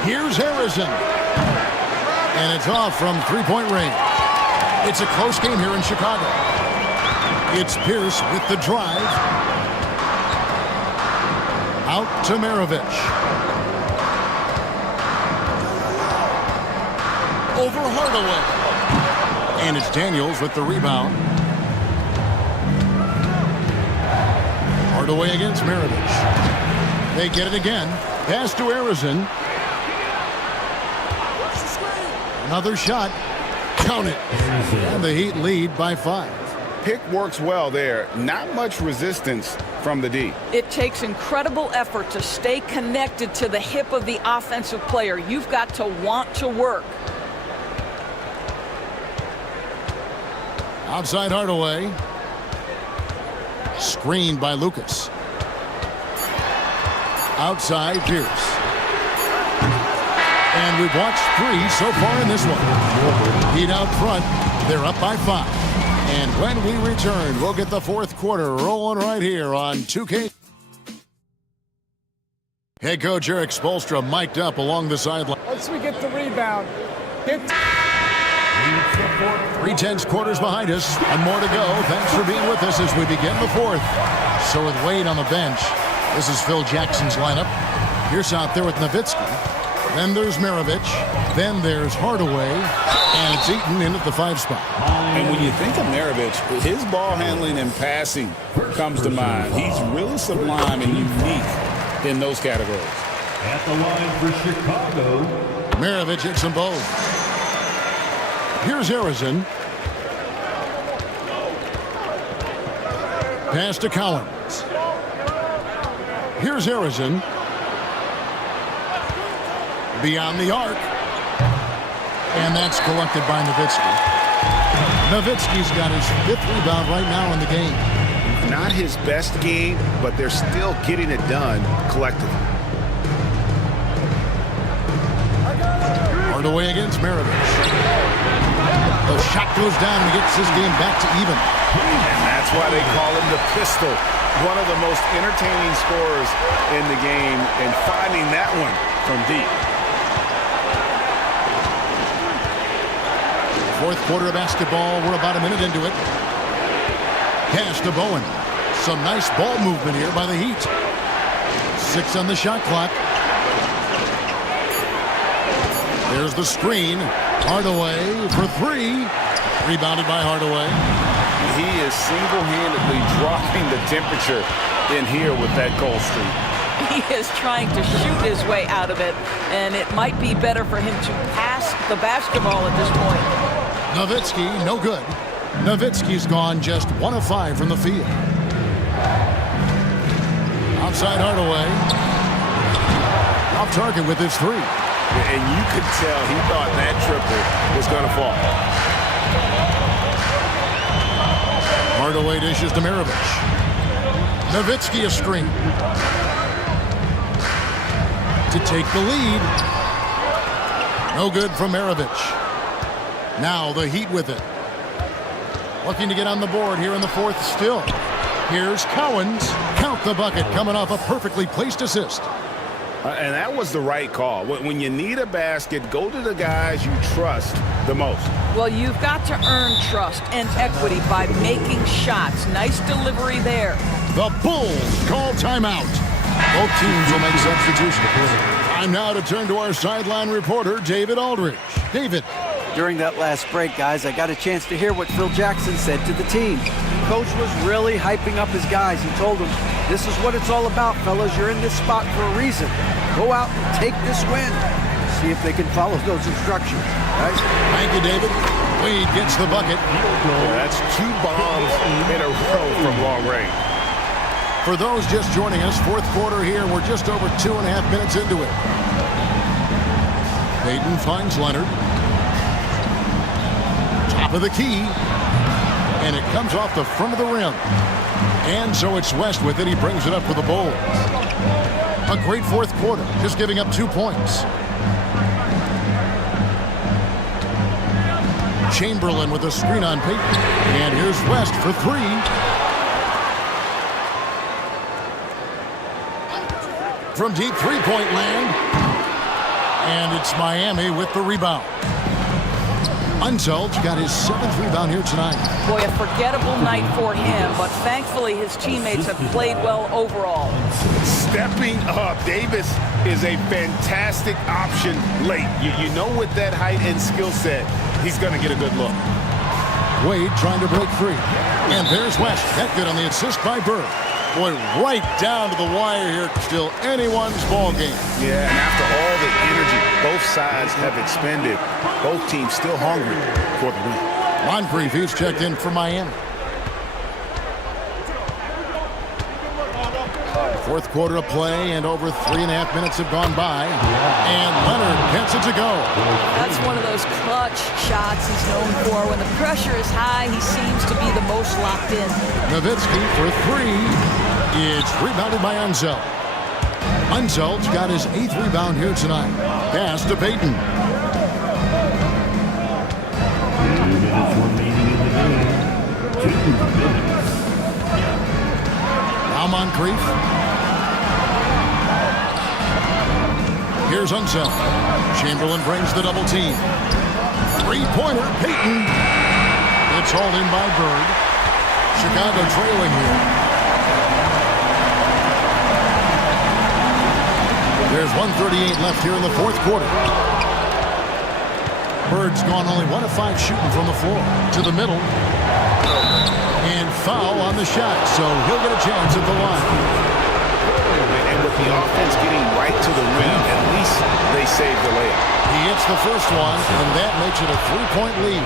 Here's Harrison. And it's off from three-point range. It's a close game here in Chicago. It's Pierce with the drive. Out to Maravich. Over Hardaway. And it's Daniels with the rebound. Hardaway against Maravich. They get it again. Pass to Harrison. Another shot. Count it. And the Heat lead by 5. Pick works well there. Not much resistance from the D. It takes incredible effort to stay connected to the hip of the offensive player. You've got to want to work. Outside Hardaway. Screened by Lucas. Outside Pierce. And we've watched 3 so far in this one. Heat out front. They're up by 5. And when we return, we'll get the fourth quarter rolling right here on 2K. Head coach Erik Spoelstra mic'd up along the sideline. Once we get the rebound, 3 quarters behind us, and more to go. Thanks for being with us as we begin the fourth. So with Wade on the bench, this is Phil Jackson's lineup. Pierce out there with Nowitzki. Then there's Maravich. Then there's Hardaway. And it's Eaton in at the 5 spot. And when you think of Maravich, his ball handling and passing comes to mind. He's really sublime and unique in those categories. At the line for Chicago, Maravich hits them both. Here's Harrison. Pass to Collins. Here's Harrison. Beyond the arc. And that's collected by Nowitzki. Nowitzki's got his 5th rebound right now in the game. Not his best game, but they're still getting it done collectively. Hardaway against Maravich. The shot goes down and gets his game back to even. And that's why they call him the pistol. One of the most entertaining scorers in the game, and finding that one from deep. Fourth quarter of basketball. We're about a minute into it. Pass to Bowen. Some nice ball movement here by the Heat. 6 on the shot clock. There's the screen. Hardaway for 3. Rebounded by Hardaway. He is single-handedly dropping the temperature in here with that cold streak. He is trying to shoot his way out of it, and it might be better for him to pass the basketball at this point. Nowitzki, no good. Nowitzki's gone just 1 of 5 from the field. Outside Hardaway. Off target with his 3. And you could tell he thought that triple was going to fall. Hardaway dishes to Maravich. Nowitzki a screen. To take the lead. No good from Maravich. Now the Heat with it. Looking to get on the board here in the fourth still. Here's Cowens. Count the bucket coming off a perfectly placed assist. And that was the right call. When you need a basket, go to the guys you trust the most. Well, you've got to earn trust and equity by making shots. Nice delivery there. The Bulls call timeout. Both teams will make substitutions. Time now to turn to our sideline reporter, David Aldridge. David. During that last break, guys, I got a chance to hear what Phil Jackson said to the team. Coach was really hyping up his guys. He told them, this is what it's all about, fellas. You're in this spot for a reason. Go out and take this win. See if they can follow those instructions, guys. Thank you, David. Wade gets the bucket. Yeah, that's 2 bombs in a row from long range. For those just joining us, fourth quarter here. We're just over 2.5 minutes into it. Payton finds Leonard. Top of the key. And it comes off the front of the rim. And so it's West with it. He brings it up for the Bulls. A great fourth quarter, just giving up 2 points. Chamberlain with a screen on Payton. And here's West for 3. From deep three-point land. And it's Miami with the rebound. Unsel's got his 7th rebound here tonight. Boy, a forgettable night for him, but thankfully his teammates have played well overall. Stepping up, Davis is a fantastic option late. You know, with that height and skill set, he's going to get a good look. Wade trying to break free. And there's West. That good on the assist by Bird. Boy, right down to the wire here. Still anyone's ball game. Yeah, and after all the energy both sides have expended, both teams still hungry for the win. Moncrief, he's checked in for Miami. Fourth quarter of play, and over 3.5 minutes have gone by. And Leonard gets it to go. That's one of those clutch shots he's known for. When the pressure is high, he seems to be the most locked in. Nowitzki for 3. It's rebounded by Unseld. Unseld's got his 8th rebound here tonight. Pass to Payton. 2 minutes remaining in the game. 2 minutes. Now Moncrief. Here's Unseld. Chamberlain brings the double team. 3-pointer, Payton. It's hauled in by Bird. Chicago trailing here. There's 1:38 left here in the fourth quarter. Bird's gone only 1 of 5 shooting from the floor. To the middle. And foul on the shot, so he'll get a chance at the line. And with the offense getting right to the rim, at least they saved the layup. He hits the first one, and that makes it a 3-point lead.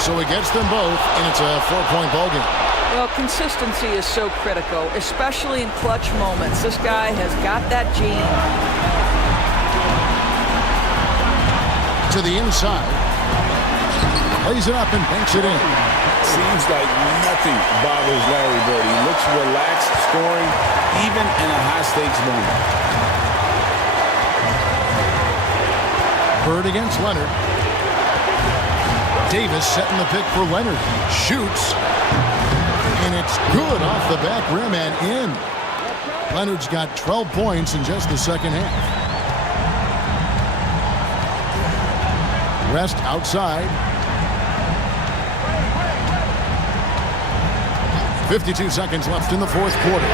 So he gets them both, and it's a 4-point ballgame. Well, consistency is so critical, especially in clutch moments. This guy has got that gene. To the inside. Plays it up and banks it in. Seems like nothing bothers Larry Bird. He looks relaxed, scoring, even in a high-stakes moment. Bird against Leonard. Davis setting the pick for Leonard. Shoots. And it's good off the back rim and in. Leonard's got 12 points in just the second half. West outside. 52 seconds left in the fourth quarter.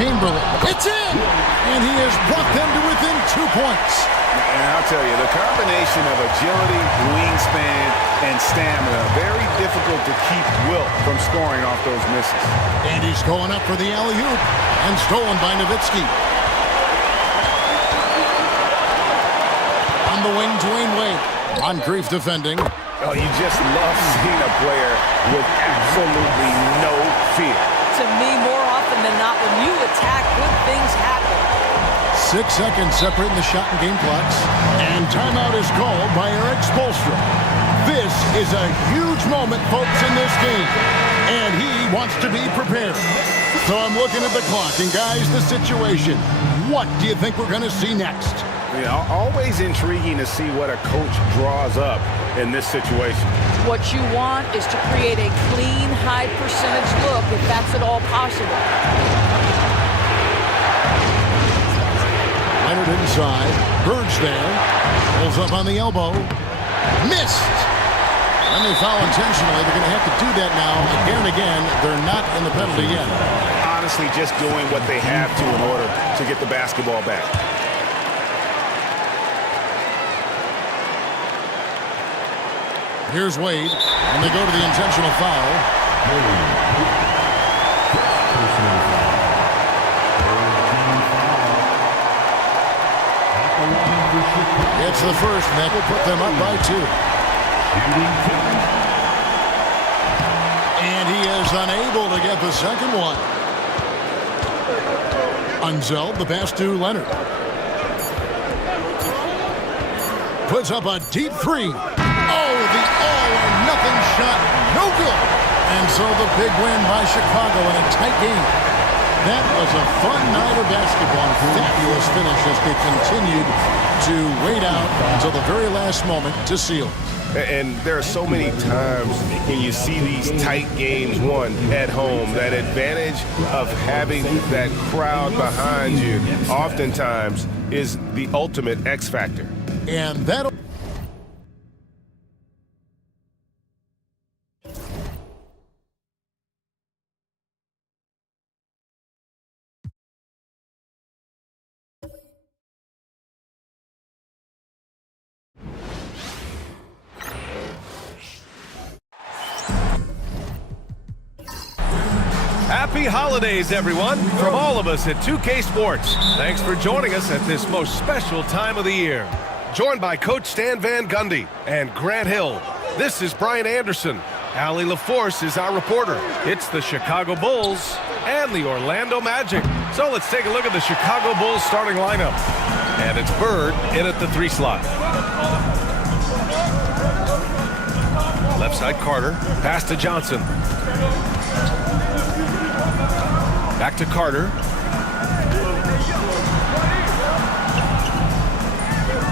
Chamberlain. It's in! And he has brought them to within 2 points. And I'll tell you, the combination of agility, wingspan, and stamina, very difficult to keep Wilt from scoring off those misses. And he's going up for the alley-oop, and stolen by Nowitzki. On the wing, Dwayne Wade. Moncrief defending. Oh, you just love seeing a player with absolutely no fear. To me, more often than not, when you attack, good things happen. 6 seconds separating the shot and game clocks. And timeout is called by Eric Spoelstra. This is a huge moment, folks, in this game. And he wants to be prepared. So I'm looking at the clock. And, guys, the situation. What do you think we're going to see next? Yeah, always intriguing to see what a coach draws up in this situation. What you want is to create a clean, high-percentage look, if that's at all possible. Bird inside. Bird's there. Pulls up on the elbow. Missed. And they foul intentionally. They're going to have to do that now again and again. They're not in the penalty yet. Honestly, just doing what they have to in order to get the basketball back. Here's Wade, and they go to the intentional foul. It's the first, and that will put them up by 2. And he is unable to get the second one. Unzeld, the pass to Leonard. Puts up a deep 3. Oh, the all-or-nothing shot, no good. And so the big win by Chicago in a tight game. That was a fun night of basketball. Fabulous finish as they continued to wait out until the very last moment to seal. And there are so many times when you see these tight games won at home, that advantage of having that crowd behind you oftentimes is the ultimate X factor. And that'll... Happy holidays, everyone, from all of us at 2K Sports. Thanks for joining us at this most special time of the year. Joined by Coach Stan Van Gundy and Grant Hill. This is Brian Anderson. Allie LaForce is our reporter. It's the Chicago Bulls and the Orlando Magic. So let's take a look at the Chicago Bulls starting lineup. And it's Bird in at the 3 slot. Left side Carter, pass to Johnson. Back to Carter.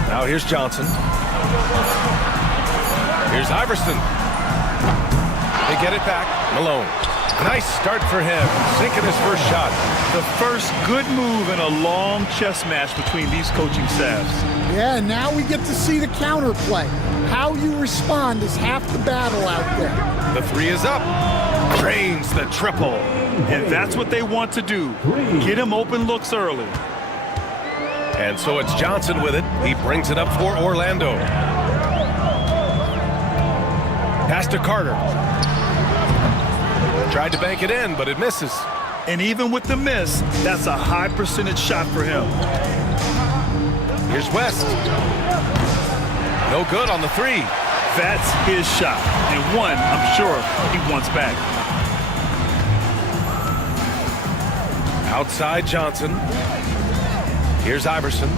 Now here's Johnson. Here's Iverson. They get it back. Malone. Nice start for him. Sinking his first shot. The first good move in a long chess match between these coaching staffs. Yeah, now we get to see the counterplay. How you respond is half the battle out there. The 3 is up. Drains the triple. And that's what they want to do. Get him open looks early. And so it's Johnson with it. He brings it up for Orlando. Pass to Carter. Tried to bank it in, but it misses. And even with the miss, that's a high percentage shot for him. Here's West. No good on the 3. That's his shot. And one, I'm sure, he wants back. Outside Johnson. Here's Iverson.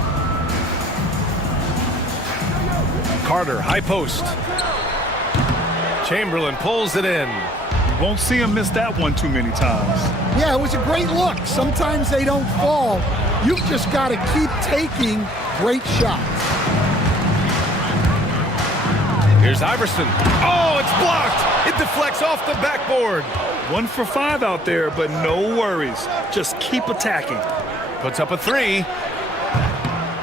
Carter, high post. Chamberlain pulls it in. Won't see him miss that one too many times. Yeah, it was a great look. Sometimes they don't fall. You've just got to keep taking great shots. Here's Iverson. Oh, it's blocked. It deflects off the backboard. 1 for 5 out there, but no worries. Just keep attacking. Puts up a 3.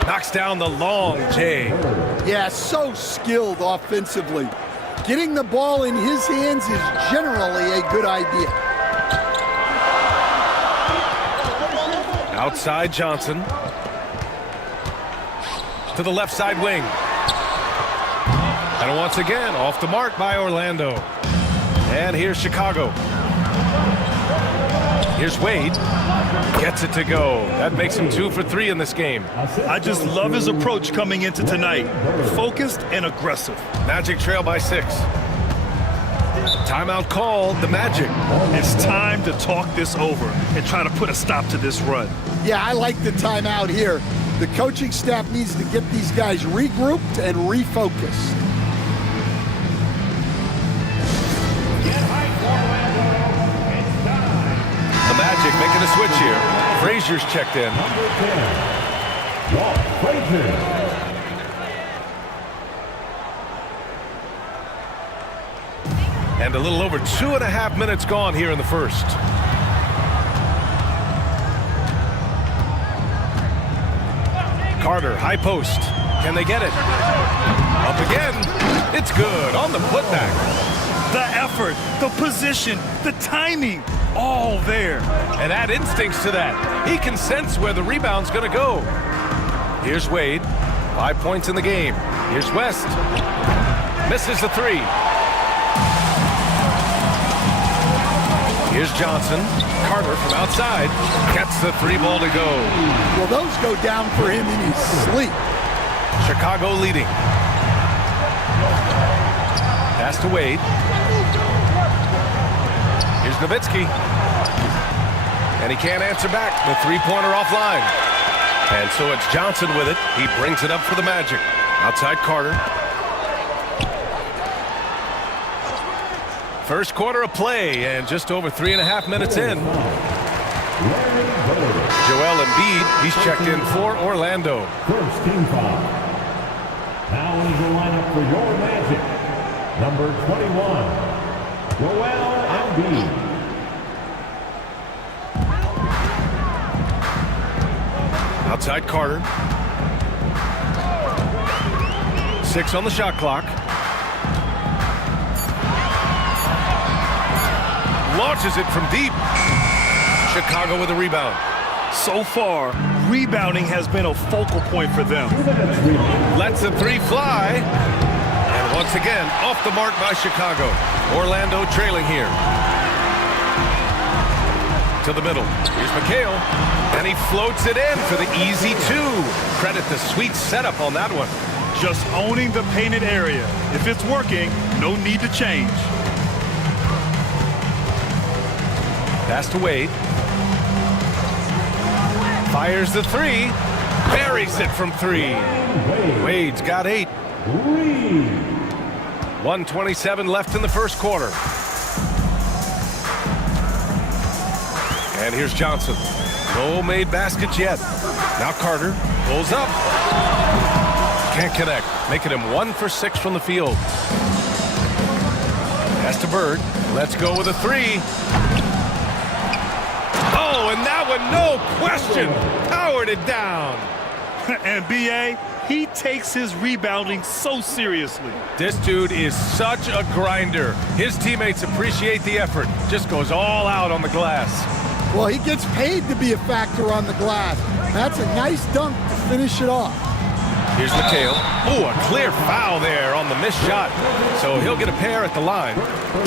Knocks down the long J. Yeah, so skilled offensively. Getting the ball in his hands is generally a good idea. Outside Johnson. To the left side wing. And once again, off the mark by Orlando. And here's Chicago. Here's Wade. Gets it to go. That makes him 2 for 3 in this game. I just love his approach coming into tonight. Focused and aggressive. Magic trail by 6. Timeout called, the Magic. It's time to talk this over and try to put a stop to this run. Yeah, I like the timeout here. The coaching staff needs to get these guys regrouped and refocused. The Magic making a switch here. Frazier's checked in. And a little over 2.5 minutes gone here in the first. Carter, high post. Can they get it? Up again. It's good on the putback. The effort, the position, the timing, all there. And add instincts to that. He can sense where the rebound's going to go. Here's Wade. 5 points in the game. Here's West. Misses the three. Here's Johnson. Carter from outside. Gets the three ball to go. Well, those go down for him in his sleep. Chicago leading. Pass to Wade. Here's Nowitzki. And he can't answer back. The three-pointer offline. And so it's Johnson with it. He brings it up for the Magic. Outside Carter. First quarter of play and just over 3.5 minutes in. Joel Embiid, he's checked in for Orlando. First team foul. Now into the lineup for your Magic. Number 21, Joel Embiid. Outside Carter. 6 on the shot clock. Launches it from deep. Chicago with a rebound. So far, rebounding has been a focal point for them. Lets the three fly. And once again, off the mark by Chicago. Orlando trailing here. To the middle. Here's McHale. And he floats it in for the easy two. Credit the sweet setup on that one. Just owning the painted area. If it's working, no need to change. Pass to Wade. Fires the three. Buries it from three. Wade's got 8. 1:27 left in the first quarter. And here's Johnson. No made baskets yet. Now Carter pulls up. Can't connect. Making him 1 for 6 from the field. Pass to Bird. Let's go with a three. Oh, and that one, no question, powered it down. And B.A., he takes his rebounding so seriously. This dude is such a grinder. His teammates appreciate the effort. Just goes all out on the glass. Well, he gets paid to be a factor on the glass. That's a nice dunk to finish it off. Here's McHale. Oh, a clear foul there on the missed shot. So he'll get a pair at the line.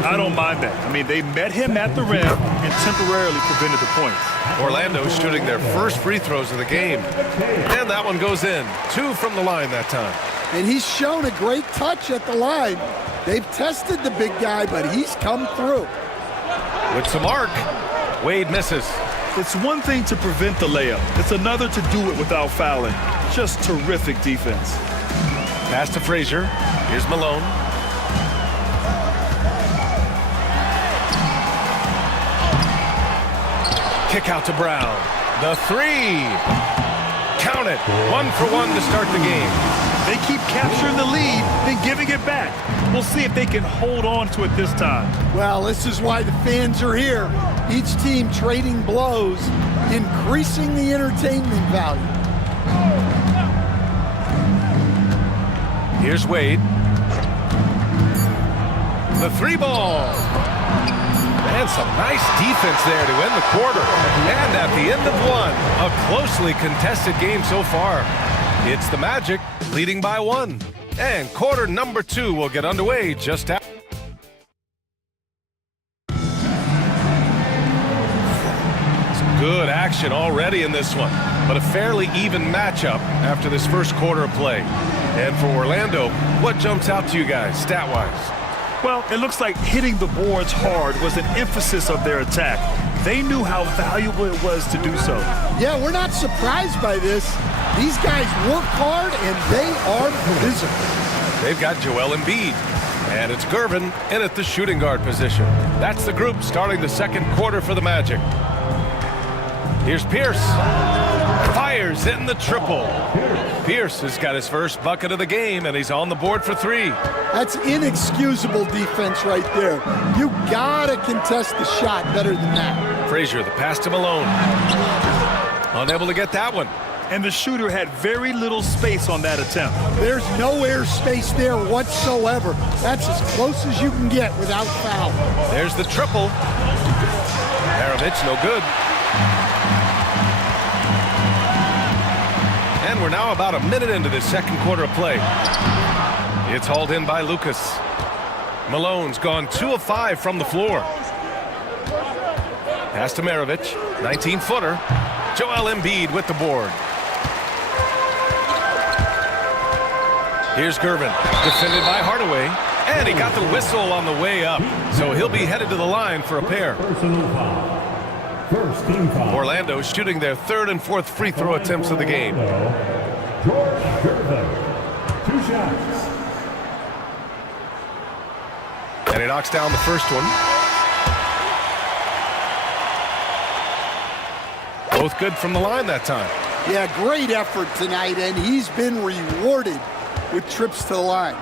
I don't mind that. I mean, they met him at the rim and temporarily prevented the points. Orlando's shooting their first free throws of the game. And that one goes in. 2 from the line that time. And he's shown a great touch at the line. They've tested the big guy, but he's come through. With some arc, Wade misses. It's one thing to prevent the layup. It's another to do it without fouling. Just terrific defense. Pass to Frazier. Here's Malone. Kick out to Brown. The three. Count it. 1 for 1 to start the game. They keep capturing the lead, then giving it back. We'll see if they can hold on to it this time. Well, this is why the fans are here. Each team trading blows, increasing the entertainment value. Here's Wade. The three ball. And some nice defense there to end the quarter. And at the end of one, a closely contested game so far. It's the Magic leading by 1. And quarter number 2 will get underway just after. Some good action already in this one, but a fairly even matchup after this first quarter of play. And for Orlando, what jumps out to you guys stat-wise? Well, it looks like hitting the boards hard was an emphasis of their attack. They knew how valuable it was to do so. Yeah, we're not surprised by this. These guys work hard, and they are physical. They've got Joel Embiid, and it's Gervin in at the shooting guard position. That's the group starting the second quarter for the Magic. Here's Pierce. Fires in the triple. Pierce has got his first bucket of the game, and he's on the board for 3. That's inexcusable defense right there. You gotta contest the shot better than that. Frazier, the pass to Malone. Unable to get that one. and the shooter had very little space on that attempt. There's no air space there whatsoever. That's as close as you can get without foul. There's the triple. Maravich, no good. And we're now about a minute into the second quarter of play. It's hauled in by Lucas. Malone's gone 2 of 5 from the floor. Pass to Maravich, 19-footer. Joel Embiid with the board. Here's Gervin, defended by Hardaway, and he got the whistle on the way up, so he'll be headed to the line for a pair. First team foul. Orlando shooting their third and fourth free throw attempts of the game. George Gervin, 2 shots. And he knocks down the first one. Both good from the line that time. Yeah, great effort tonight, and he's been rewarded with trips to the line.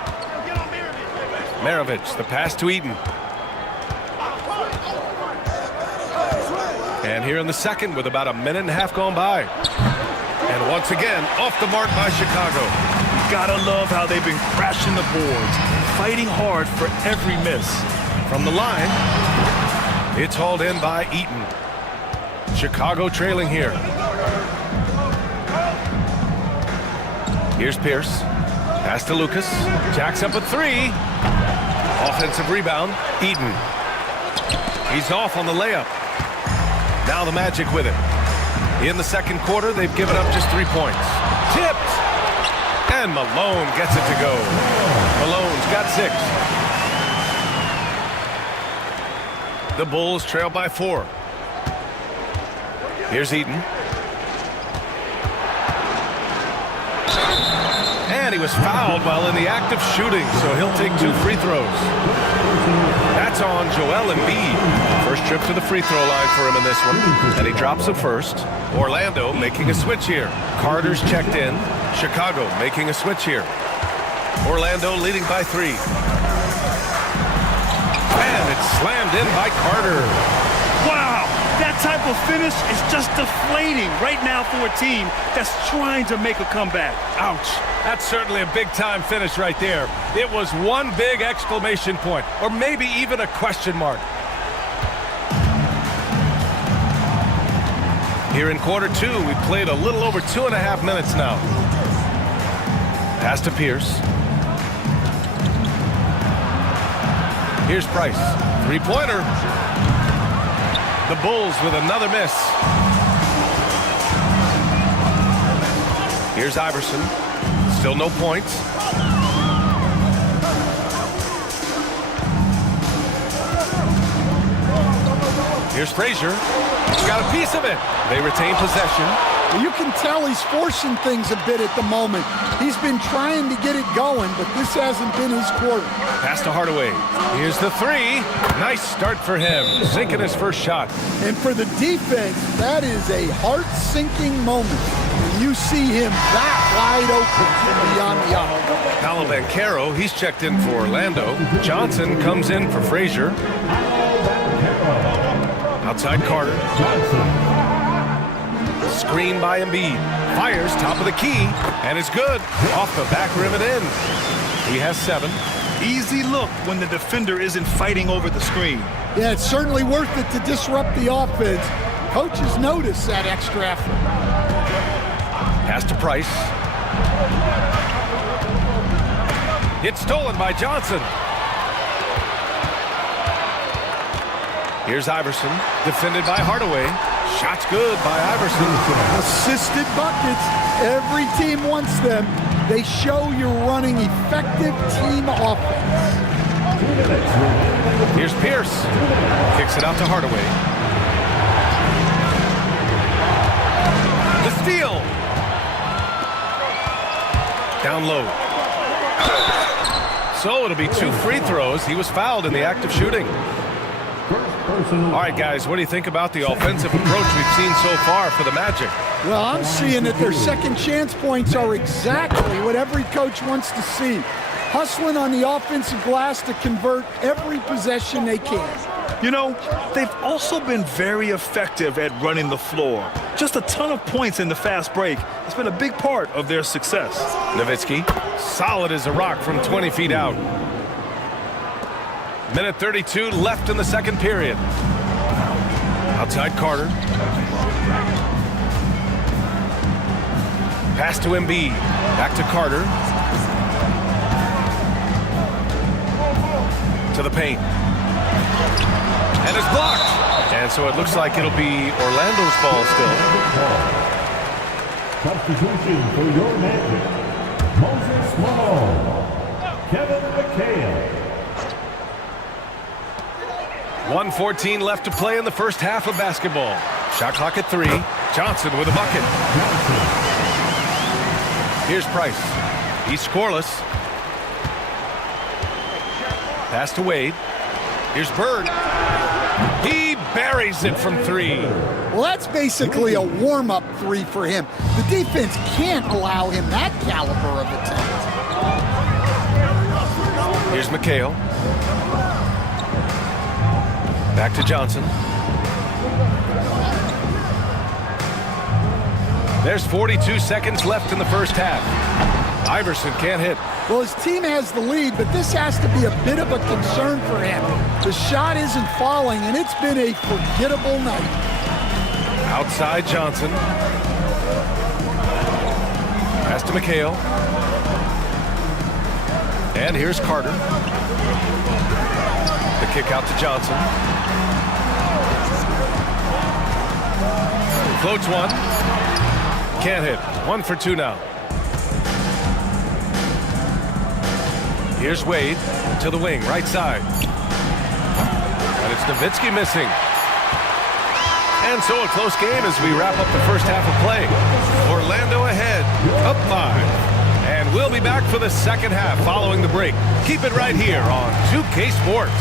Maravich, the pass to Eaton. And here in the second with about a minute and a half gone by. And once again, off the mark by Chicago. Gotta love how they've been crashing the boards, fighting hard for every miss. From the line, it's hauled in by Eaton. Chicago trailing here. Here's Pierce. Pass to Lucas. Jacks up a 3. Offensive rebound, Eaton. He's off on the layup. Now the Magic with it. In the second quarter, they've given up just 3 points. Tipped! And Malone gets it to go. Malone's got 6. The Bulls trail by 4. Here's Eaton. And he was fouled while in the act of shooting, so he'll take 2 free throws. That's on Joel Embiid. First trip to the free throw line for him in this one, and he drops it first. Orlando making a switch here. Carter's checked in. Chicago making a switch here. Orlando leading by 3. And it's slammed in by Carter. Wow, that type of finish is just deflating right now for a team that's trying to make a comeback. Ouch. That's certainly a big-time finish right there. It was one big exclamation point, or maybe even a question mark. Here in quarter 2, we've played a little over 2.5 minutes now. Pass to Pierce. Here's Price. 3-pointer. The Bulls with another miss. Here's Iverson. Still no points. Here's Frazier. He's got a piece of it. They retain possession. You can tell he's forcing things a bit at the moment. He's been trying to get it going, but this hasn't been his quarter. Pass to Hardaway. Here's the 3. Nice start for him. Sinking his first shot. And for the defense, that is a heart-sinking moment. You see him that wide open from beyond the arc. Paolo Banchero, he's checked in for Orlando. Johnson comes in for Frazier. Outside Carter. Screen by Embiid. Fires top of the key, and it's good. Off the back rim and in. He has 7. Easy look when the defender isn't fighting over the screen. Yeah, it's certainly worth it to disrupt the offense. Coaches notice that extra effort. Pass to Price. It's stolen by Johnson. Here's Iverson, defended by Hardaway. Shot's good by Iverson. Assisted buckets. Every team wants them. They show you're running effective team offense. Here's Pierce. Kicks it out to Hardaway. The steal. Down low. So it'll be 2 free throws. He was fouled in the act of shooting. All right, guys, what do you think about the offensive approach we've seen so far for the Magic? Well, I'm seeing that their second chance points are exactly what every coach wants to see. Hustling on the offensive glass to convert every possession they can. You know, they've also been very effective at running the floor. Just a ton of points in the fast break. It's been a big part of their success. Nowitzki, solid as a rock from 20 feet out. Minute 32 left in the second period. Outside Carter. Pass to Embiid. Back to Carter. To the paint. And it's blocked. And so it looks like it'll be Orlando's ball still. Substitution for your Magic. Moses Malone. Kevin McHale. 1:14 left to play in the first half of basketball. Shot clock at 3. Johnson with a bucket. Here's Price. He's scoreless. Pass to Wade. Here's Bird. He buries it from 3. Well, that's basically a warm-up 3 for him. The defense can't allow him that caliber of attempt. Here's McHale. Back to Johnson. There's 42 seconds left in the first half. Iverson can't hit. Well, his team has the lead, but this has to be a bit of a concern for him. The shot isn't falling, and it's been a forgettable night. Outside Johnson. Pass to McHale. And here's Carter. The kick out to Johnson. Floats one. Can't hit. 1 for 2 now. Here's Wade to the wing, right side. And it's Nowitzki missing. And so a close game as we wrap up the first half of play. Orlando ahead, up 5. And we'll be back for the second half following the break. Keep it right here on 2K Sports.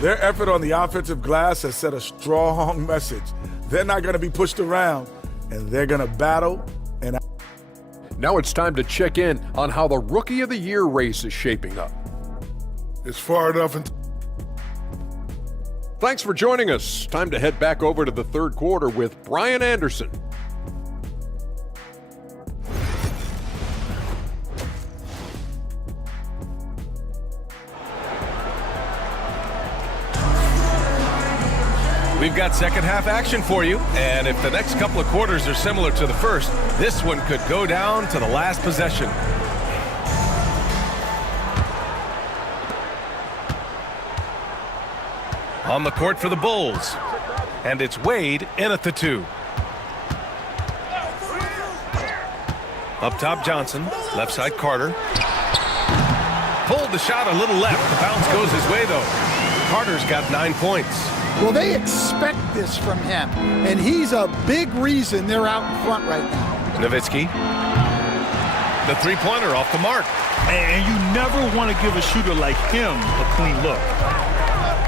Their effort on the offensive glass has sent a strong message. They're not going to be pushed around, and they're going to battle. And now it's time to check in on how the Rookie of the Year race is shaping up. It's far enough. Thanks for joining us. Time to head back over to the third quarter with Brian Anderson. We've got second half action for you, and if the next couple of quarters are similar to the first, this one could go down to the last possession. On the court for the Bulls, and it's Wade in at the 2. Up top Johnson, left side Carter. Pulled the shot a little left, the bounce goes his way though. Carter's got 9 points. Well, they expect this from him, and he's a big reason they're out in front right now. Nowitzki. The three-pointer off the mark. And you never want to give a shooter like him a clean look.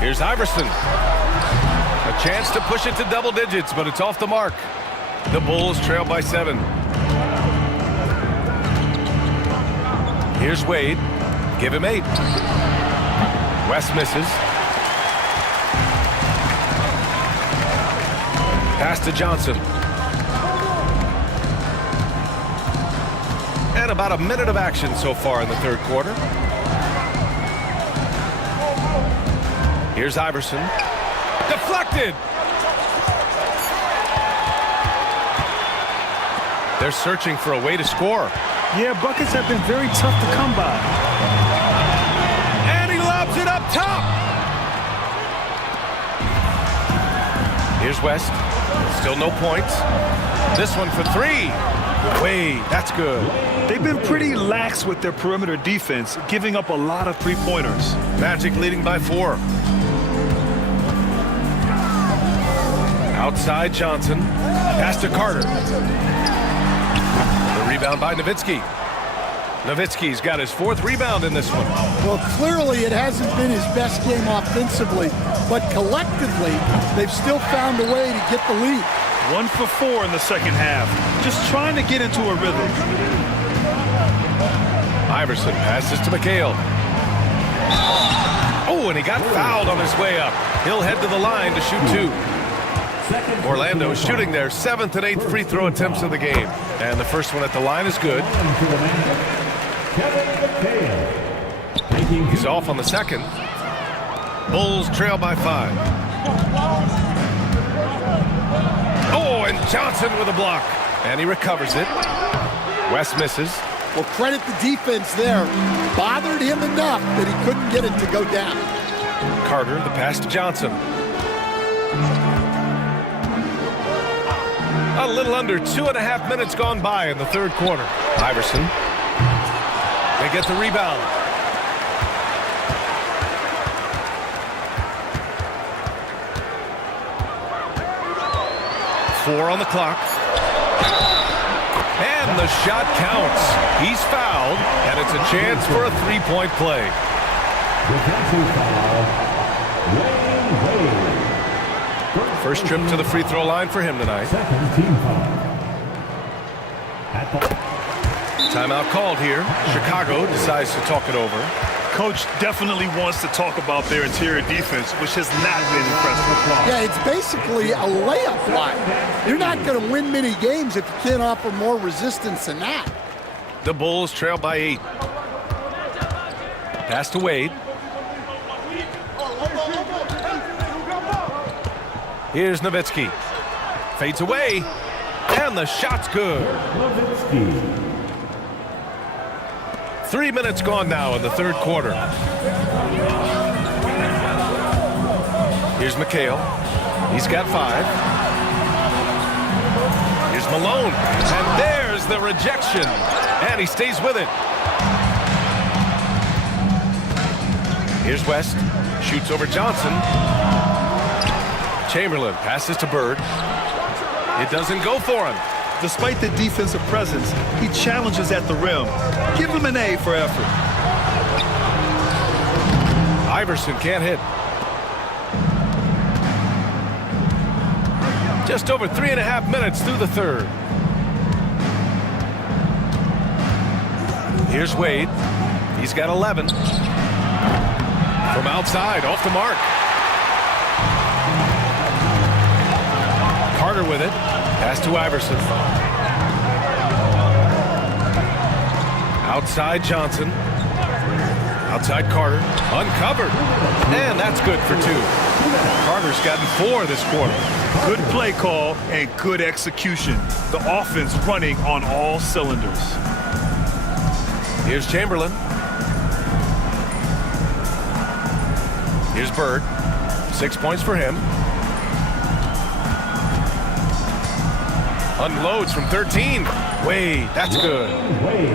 Here's Iverson. A chance to push it to double digits, but it's off the mark. The Bulls trail by 7. Here's Wade. Give him 8. West misses. Pass to Johnson. And about a minute of action so far in the third quarter. Here's Iverson. Deflected! They're searching for a way to score. Yeah, buckets have been very tough to come by. And he lobs it up top! Here's West. Still no points. This one for 3. Wade, that's good. They've been pretty lax with their perimeter defense, giving up a lot of three-pointers. Magic leading by 4. Outside Johnson. Pass to Carter. The rebound by Nowitzki. Nowitzki's got his 4th rebound in this one. Well, clearly it hasn't been his best game offensively, but collectively, they've still found a way to get the lead. 1 for 4 in the second half. Just trying to get into a rhythm. Iverson passes to McHale. Oh, and he got fouled on his way up. He'll head to the line to shoot 2. Orlando shooting their 7th and 8th free throw attempts of the game. And the first one at the line is good. He's off on the second. Bulls trail by 5. Oh, and Johnson with a block. And he recovers it. West misses. Well, credit the defense there. Bothered him enough that he couldn't get it to go down. Carter, the pass to Johnson. A little under 2.5 minutes gone by in the third quarter. Iverson. They get the rebound. Four on the clock. And the shot counts. He's fouled, and it's a chance for a three-point play. First trip to the free throw line for him tonight. Timeout called here. Chicago decides to talk it over. Coach definitely wants to talk about their interior defense, which has not been impressive. Yeah, it's basically a layup line. You're not going to win many games if you can't offer more resistance than that. The Bulls trail by 8. Pass to Wade. Here's Nowitzki. Fades away. And the shot's good. 3 minutes gone now in the third quarter. Here's McHale. He's got 5. Here's Malone. And there's the rejection. And he stays with it. Here's West. Shoots over Johnson. Chamberlain passes to Bird. It doesn't go for him. Despite the defensive presence, he challenges at the rim. Give him an A for effort. Iverson can't hit. Just over 3.5 minutes through the third. Here's Wade. He's got 11. From outside, off the mark. Carter with it. Pass to Iverson. Outside Johnson. Outside Carter. Uncovered. And that's good for 2. Carter's gotten 4 this quarter. Good play call and good execution. The offense running on all cylinders. Here's Chamberlain. Here's Bird. 6 points for him. Unloads from 13. Wade, that's good.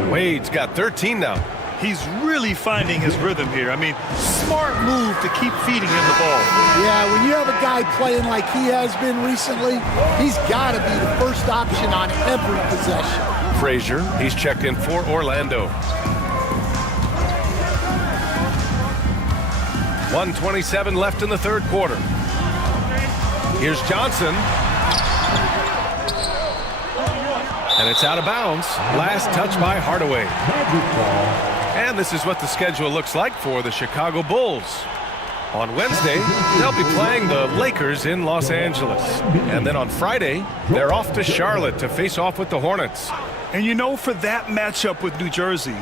Wade's got 13 now. He's really finding his rhythm here. I mean, smart move to keep feeding him the ball. Yeah, when you have a guy playing like he has been recently, he's got to be the first option on every possession. Frazier, he's checked in for Orlando. 1:27 left in the third quarter. Here's Johnson. And it's out of bounds. Last touch by Hardaway. And this is what the schedule looks like for the Chicago Bulls. On Wednesday, they'll be playing the Lakers in Los Angeles. And then on Friday, they're off to Charlotte to face off with the Hornets. And you know, for that matchup with New Jersey,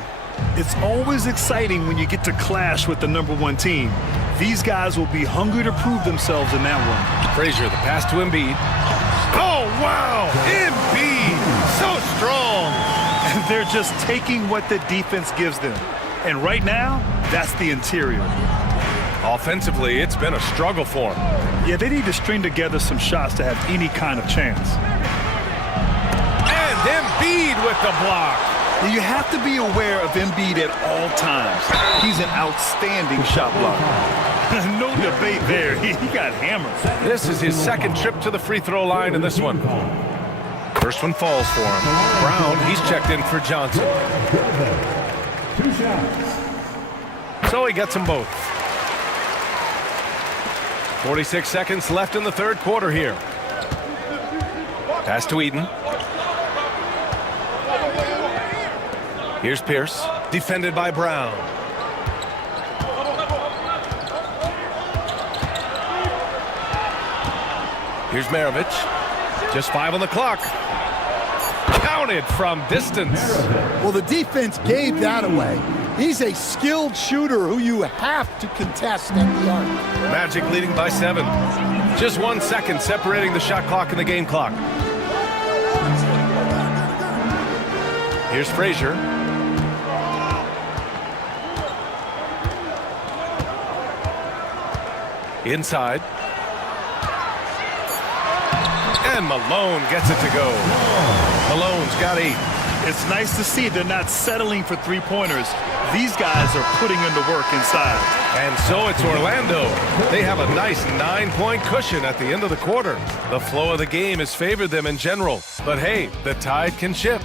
it's always exciting when you get to clash with the #1 team. These guys will be hungry to prove themselves in that one. Frazier, the pass to Embiid. Oh, wow! Embiid! So strong! And they're just taking what the defense gives them. And right now, that's the interior. Offensively, it's been a struggle for them. Yeah, they need to string together some shots to have any kind of chance. And Embiid with the block. You have to be aware of Embiid at all times. He's an outstanding shot blocker. No debate there. He got hammered. This is his second trip to the free throw line in this one. First one falls for him. Brown, he's checked in for Johnson. 2 shots. So he gets them both. 46 seconds left in the third quarter here. Pass to Eaton. Here's Pierce, defended by Brown. Here's Maravich. Just 5 on the clock. Counted from distance. Well, the defense gave that away. He's a skilled shooter who you have to contest at the arc. Magic leading by 7. Just 1 second separating the shot clock and the game clock. Here's Frazier. Inside. And Malone gets it to go. Malone's got 8. It's nice to see they're not settling for three-pointers. These guys are putting in the work inside. And so it's Orlando. They have a nice 9-point cushion at the end of the quarter. The flow of the game has favored them in general. But hey, the tide can shift.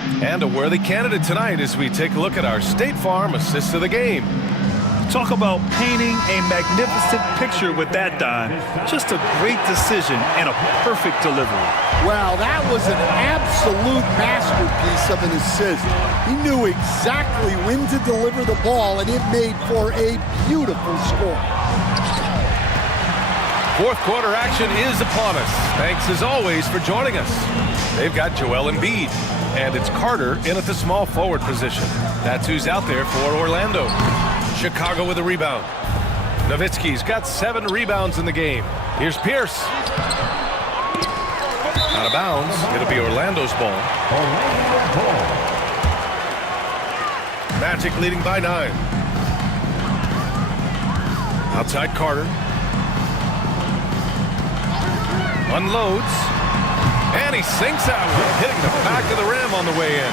And a worthy candidate tonight as we take a look at our State Farm assist of the game. Talk about painting a magnificent picture with that dime. Just a great decision and a perfect delivery. Well, that was an absolute masterpiece of an assist. He knew exactly when to deliver the ball, and it made for a beautiful score. Fourth quarter action is upon us. Thanks as always for joining us. They've got Joel Embiid, and it's Carter in at the small forward position. That's who's out there for Orlando. Chicago with a rebound. Nowitzki's got 7 rebounds in the game. Here's Pierce. Out of bounds. It'll be Orlando's ball. Magic leading by 9. Outside Carter. Unloads. And he sinks that one, hitting the back of the rim on the way in.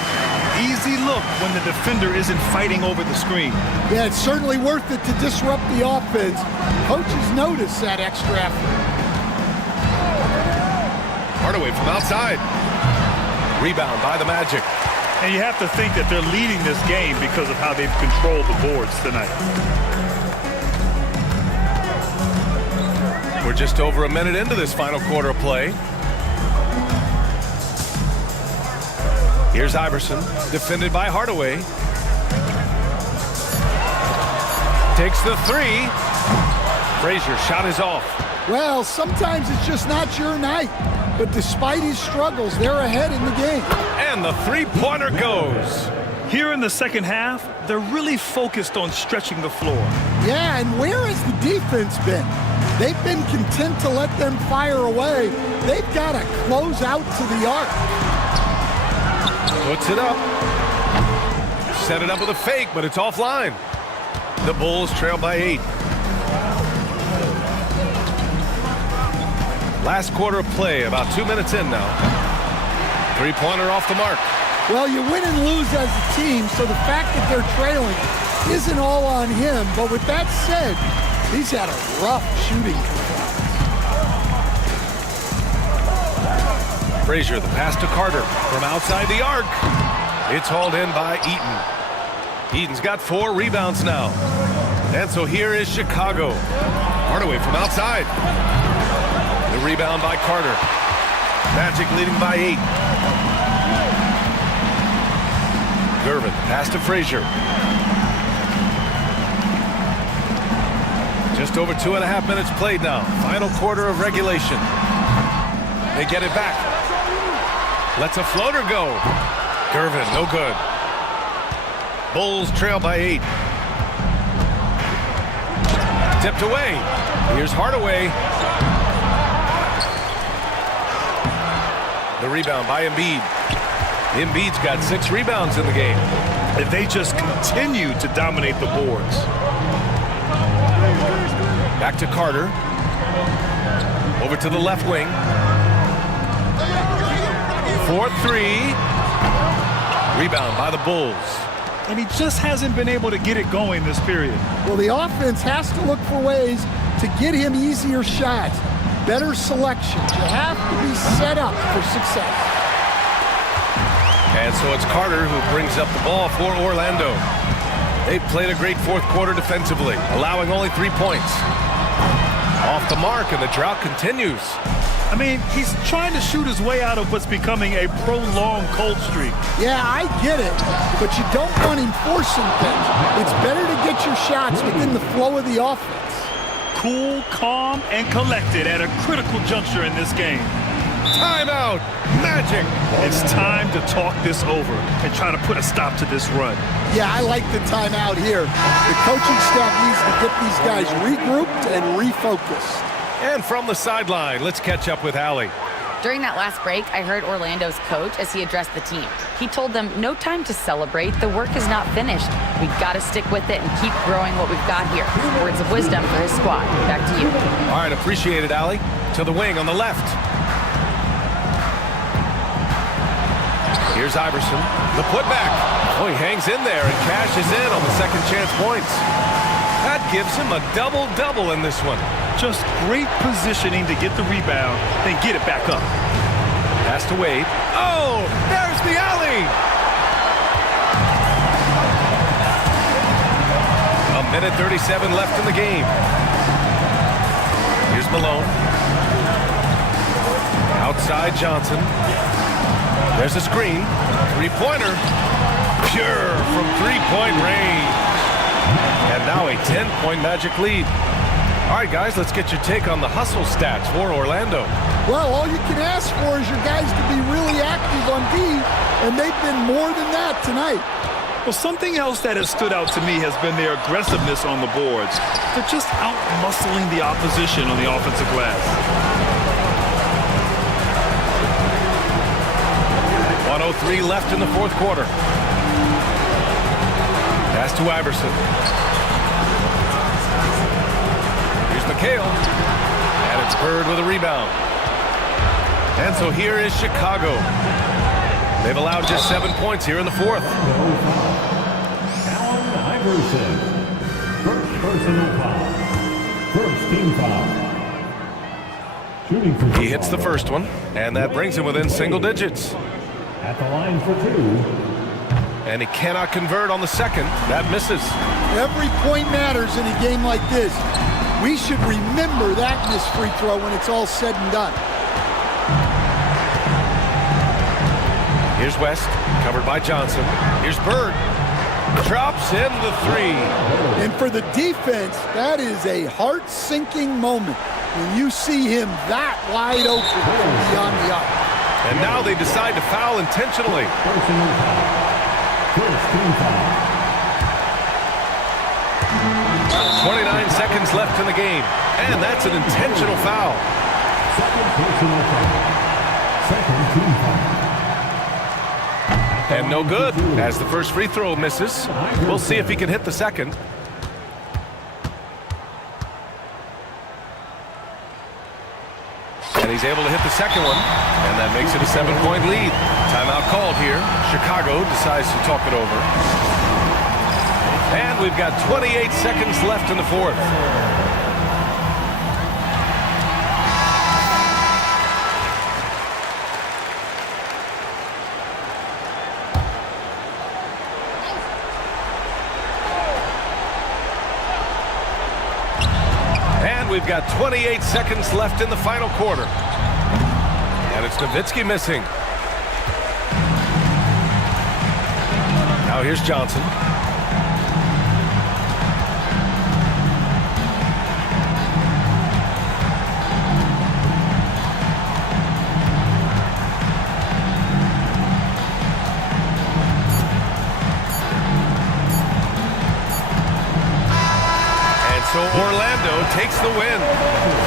Easy look when the defender isn't fighting over the screen. Yeah, it's certainly worth it to disrupt the offense. Coaches notice that extra effort. Hardaway from outside. Rebound by the Magic. And you have to think that they're leading this game because of how they've controlled the boards tonight. We're just over a minute into this final quarter of play. Here's Iverson, defended by Hardaway. Takes the 3. Frazier shot is off. Well, sometimes it's just not your night. But despite his struggles, they're ahead in the game. And the 3-pointer goes. Here in the second half, they're really focused on stretching the floor. Yeah, and where has the defense been? They've been content to let them fire away. They've got to close out to the arc. Puts it up. Set it up with a fake, but it's offline. The Bulls trail by 8. Last quarter of play, about 2 minutes in now. 3-pointer off the mark. Well, you win and lose as a team, so the fact that they're trailing isn't all on him. But with that said, he's had a rough shooting performance. Frazier, the pass to Carter from outside the arc. It's hauled in by Eaton. Eaton's got 4 rebounds now. And so here is Chicago. Hardaway from outside. The rebound by Carter. Magic leading by 8. Gervin, pass to Frazier. Just over 2.5 minutes played now. Final quarter of regulation. They get it back. Lets a floater go. Gervin, no good. Bulls trail by 8. Tipped away. Here's Hardaway. The rebound by Embiid. Embiid's got 6 rebounds in the game. And they just continue to dominate the boards. Back to Carter. Over to the left wing. 4-3. Rebound by the Bulls. And he just hasn't been able to get it going this period. Well, the offense has to look for ways to get him easier shots, better selection. You have to be set up for success. And so it's Carter who brings up the ball for Orlando. They've played a great fourth quarter defensively, allowing only 3 points. Off the mark, and the drought continues. I mean, he's trying to shoot his way out of what's becoming a prolonged cold streak. Yeah, I get it, but you don't want him forcing things. It's better to get your shots within the flow of the offense. Cool, calm, and collected at a critical juncture in this game. Timeout. Magic. It's time to talk this over and try to put a stop to this run. Yeah, I like the timeout here. The coaching staff needs to get these guys regrouped and refocused. And from the sideline, let's catch up with Allie. During that last break, I heard Orlando's coach as he addressed the team. He told them, no time to celebrate. The work is not finished. We've got to stick with it and keep growing what we've got here. Words of wisdom for his squad. Back to you. All right, appreciate it, Allie. To the wing on the left. Here's Iverson. The putback. Oh, he hangs in there and cashes in on the second chance points. That gives him a double-double in this one. Just great positioning to get the rebound, then get it back up. Pass to Wade. Oh, there's the alley. A minute 37 left in the game. Here's Malone. Outside Johnson. There's a screen. Three-pointer. Pure from three-point range. And now a 10-point Magic lead. All right, guys, let's get your take on the hustle stats for Orlando. Well, all you can ask for is your guys to be really active on D, and they've been more than that tonight. Well, something else that has stood out to me has been their aggressiveness on the boards. They're just out-muscling the opposition on the offensive glass. 1:03 left in the fourth quarter. Pass to Iverson. Here's McHale. And it's Bird with a rebound. And so here is Chicago. They've allowed just 7 points here in the fourth. Allen Iverson. First personal foul. First team foul. Shooting for He hits the first one, and that brings him within single digits. at the line for two. And he cannot convert on the second. That misses. Every point matters in a game like this. We should remember that missed free throw when it's all said and done. Here's West, covered by Johnson. Here's Bird. Drops in the three. And for the defense, that is a heart-sinking moment when you see him that wide open from beyond the arc. And now they decide to foul intentionally. Personal foul. First team foul. 29 seconds left in the game. And that's an intentional foul. Second personal foul. Second team foul. And no good, as the first free throw misses. We'll see if he can hit the second. And he's able to hit the second one, and that makes it a 7-point lead. Timeout called here. Chicago decides to talk it over. And we've got 28 seconds left in the fourth. And we've got 28 seconds left in the final quarter. And it's Nowitzki missing. Now here's Johnson. So Orlando takes the win.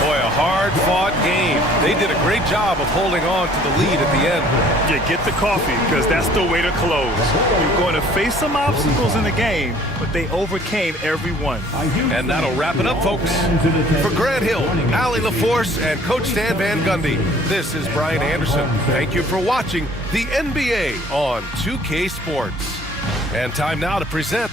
Boy, a hard-fought game. They did a great job of holding on to the lead at the end. Yeah, get the coffee, because that's the way to close. You're going to face some obstacles in the game, but they overcame every one. And that'll wrap it up, folks. For Grant Hill, Allie LaForce, and Coach Stan Van Gundy, this is Brian Anderson. Thank you for watching the NBA on 2K Sports. And time now to present